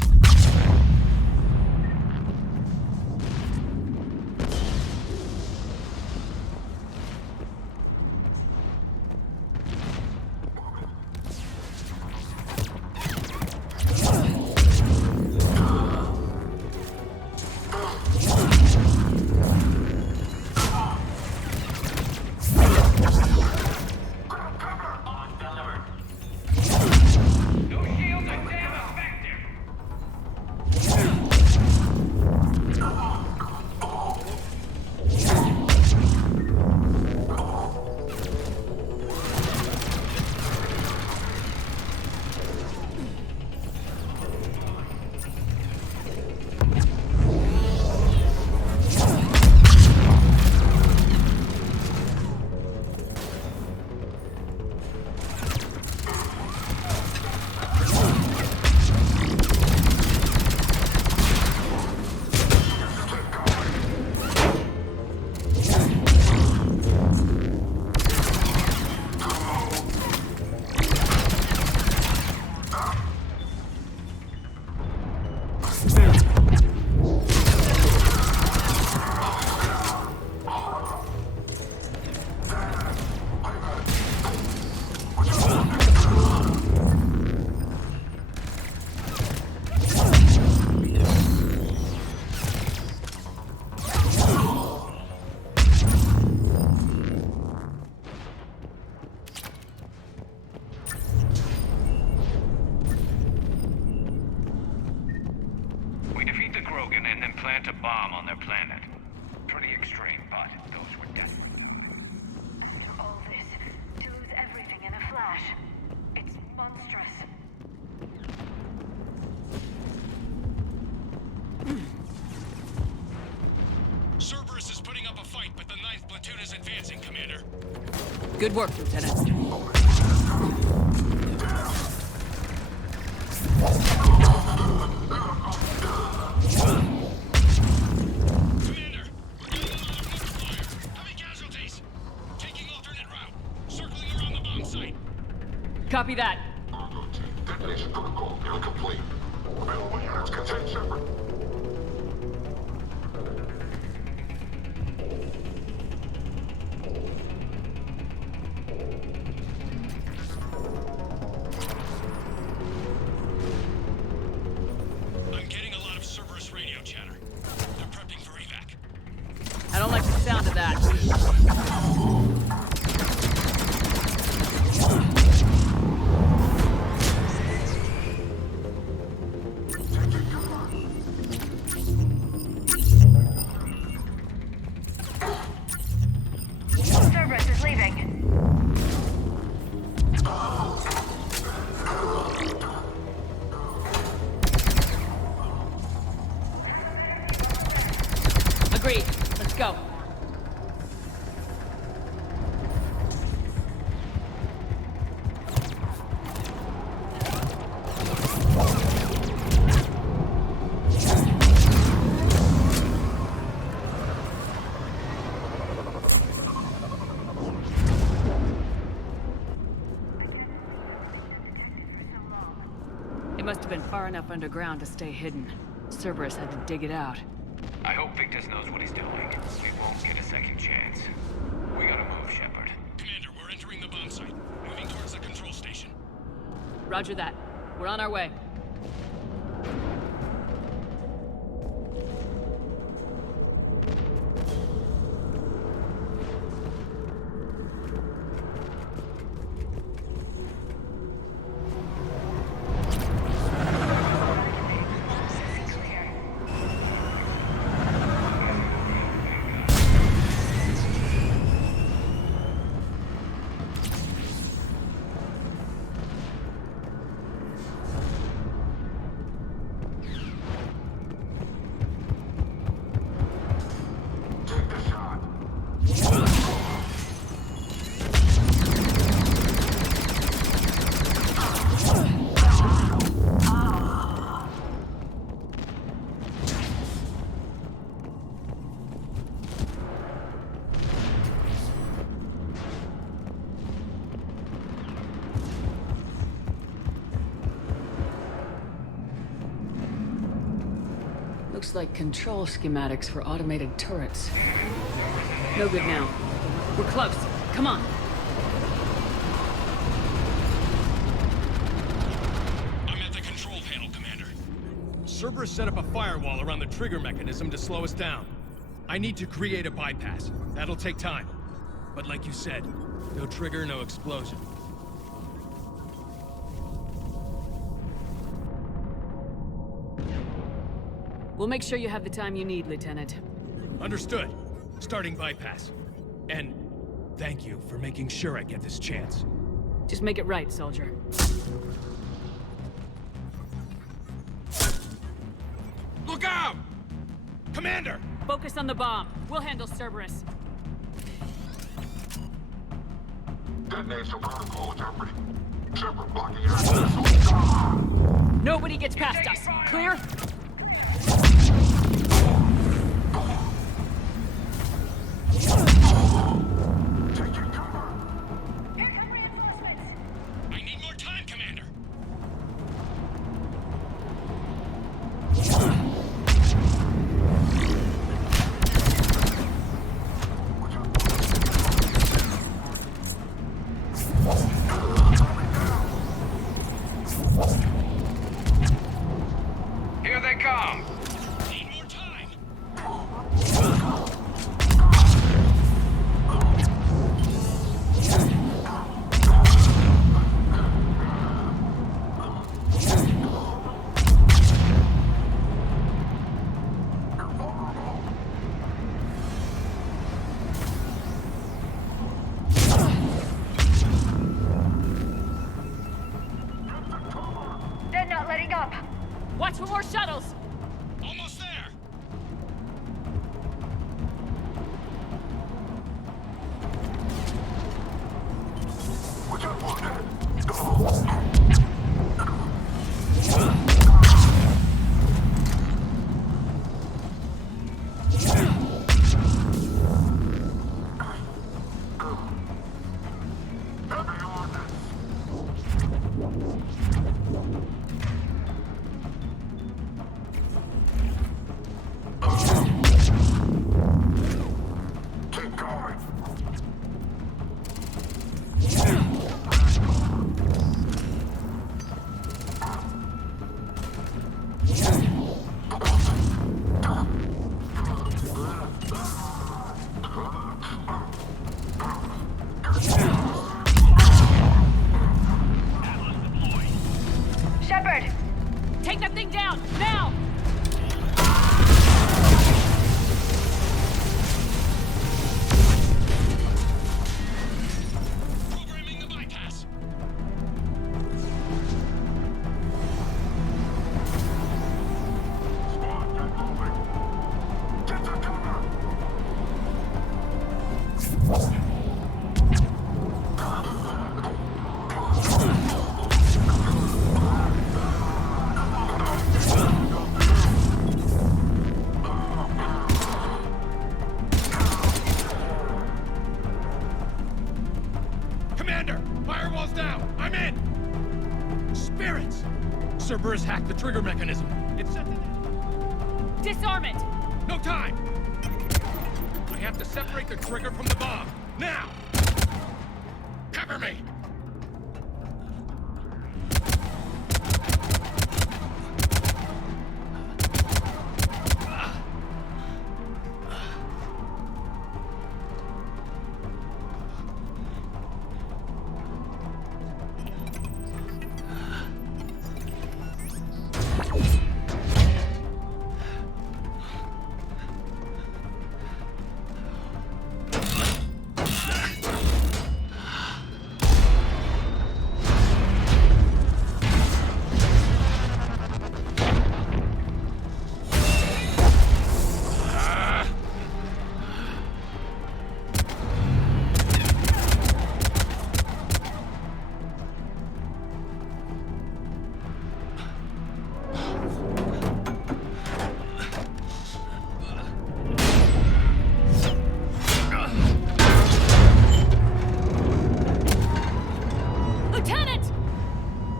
plant a bomb on their planet. Pretty extreme, but those were death. All this, to lose everything in a flash. It's monstrous. Good work, Lieutenant. Copy that. Detonation protocol incomplete. Available units contain Shepard. I'm getting a lot of Cerberus radio chatter. They're prepping for evac. I don't like the sound of that. Cerberus is leaving. Agreed. Let's go. It must have been far enough underground to stay hidden. Cerberus had to dig it out. I hope Victus knows what he's doing. We won't get a second chance. We gotta move, Shepard. Commander, we're entering the bomb site. Moving towards the control station. Roger that. We're on our way. Looks like control schematics for automated turrets. No good now. We're close. Come on. I'm at the control panel, Commander. Cerberus set up a firewall around the trigger mechanism to slow us down. I need to create a bypass. That'll take time. But like you said, no trigger, no explosion. We'll make sure you have the time you need, Lieutenant. Understood. Starting bypass. And thank you for making sure I get this chance. Just make it right, soldier. Look out! Commander! Focus on the bomb. We'll handle Cerberus. Detonation protocol interpreted. Shepard blocking access. Nobody gets past us. Clear? I need more time, Commander. Here they come! Need more time. They're not letting up. Watch for more shuttles! Almost there. Shepard! Take that thing down, now! Programming the bypass. Commander! Firewall's down! I'm in! Spirits! Cerberus hacked the trigger mechanism. It set the... Disarm it! No time! I have to separate the trigger from the bomb. Now! Cover me!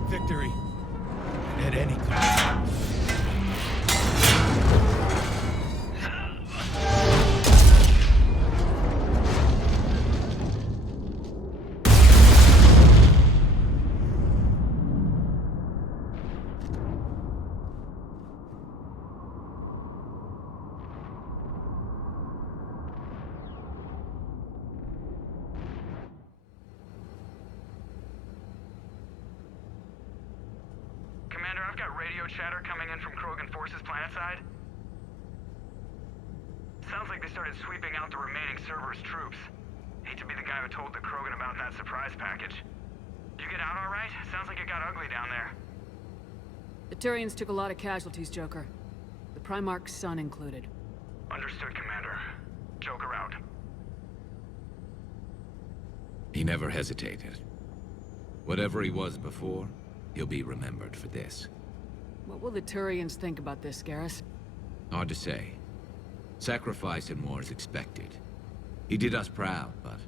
Victory. At any cost. Commander, I've got radio chatter coming in from Krogan forces planetside. Sounds like they started sweeping out the remaining Cerberus troops. Hate to be the guy who told the Krogan about that surprise package. You get out all right? Sounds like it got ugly down there. The Turians took a lot of casualties, Joker. The Primarch's son included. Understood, Commander. Joker out. He never hesitated. Whatever he was before, he'll be remembered for this. What will the Turians think about this, Garrus? Hard to say. Sacrifice in war is expected. He did us proud, but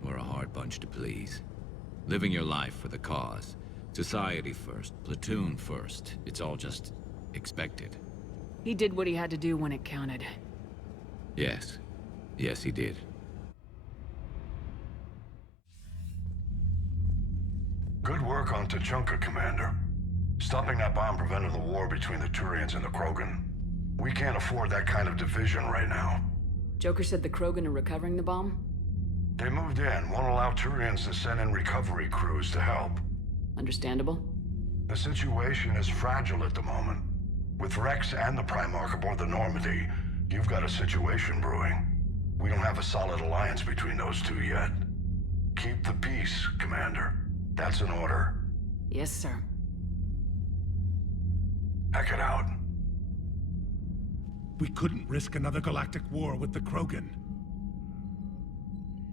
we're a hard bunch to please. Living your life for the cause. Society first, platoon first. It's all just expected. He did what he had to do when it counted. Yes. Yes, he did. Good work on Tuchanka, Commander. Stopping that bomb prevented the war between the Turians and the Krogan. We can't afford that kind of division right now. Joker said the Krogan are recovering the bomb? They moved in, won't allow Turians to send in recovery crews to help. Understandable. The situation is fragile at the moment. With Rex and the Primarch aboard the Normandy, you've got a situation brewing. We don't have a solid alliance between those two yet. Keep the peace, Commander. That's an order. Yes, sir. Heck it out. We couldn't risk another galactic war with the Krogan.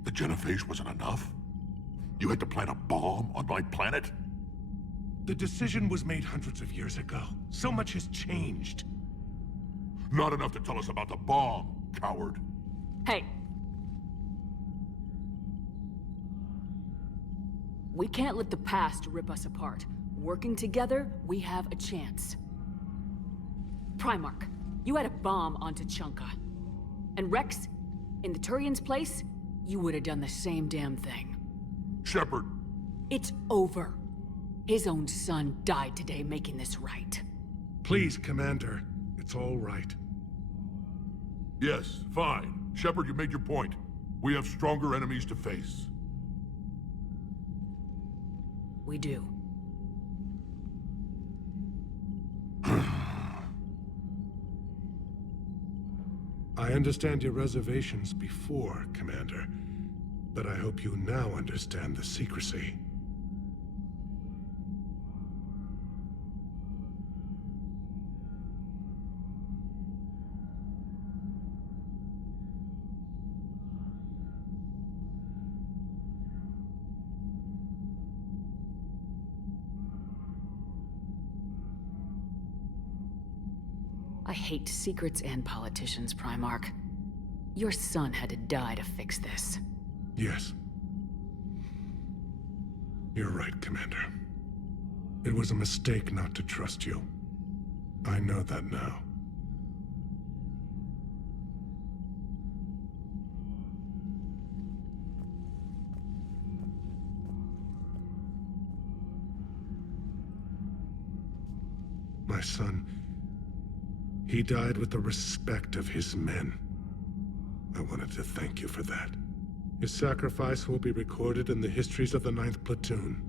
The genophage wasn't enough? You had to plant a bomb on my planet? The decision was made hundreds of years ago. So much has changed. Not enough to tell us about the bomb, coward. Hey! We can't let the past rip us apart. Working together, we have a chance. Primarch, you had a bomb on Tuchanka. And Rex, in the Turian's place, you would have done the same damn thing. Shepard! It's over. His own son died today making this right. Please, Commander. It's all right. Yes, fine. Shepard, you made your point. We have stronger enemies to face. We do. I understand your reservations before, Commander, but I hope you now understand the secrecy. I hate secrets and politicians, Primarch. Your son had to die to fix this. Yes. You're right, Commander. It was a mistake not to trust you. I know that now. My son, he died with the respect of his men. I wanted to thank you for that. His sacrifice will be recorded in the histories of the 9th Platoon.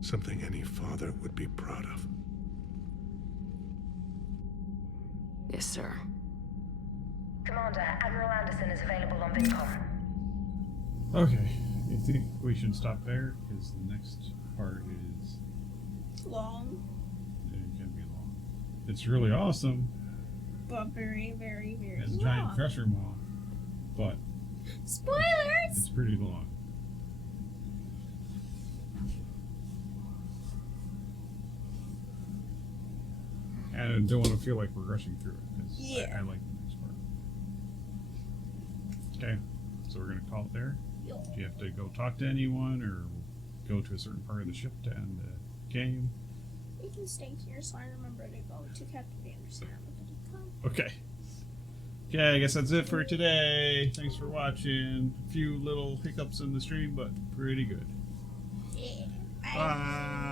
Something any father would be proud of. Yes, sir. Commander, Admiral Anderson is available on VidCom. Okay, I think we should stop there, because the next part is... long. It can be long. It's really awesome. But very, very, very It's a long. giant pressure maw, but... Spoilers! It's pretty long. And I don't want to feel like we're rushing through it, because I like the next part. Okay, so we're going to call it there. Yo. Do you have to go talk to anyone, or go to a certain part of the ship to end the game? We can stay here, so I remember to go to Captain Anderson. Okay. Okay, I guess that's it for today. Thanks for watching. A few little hiccups in the stream, but pretty good. Yeah. Bye.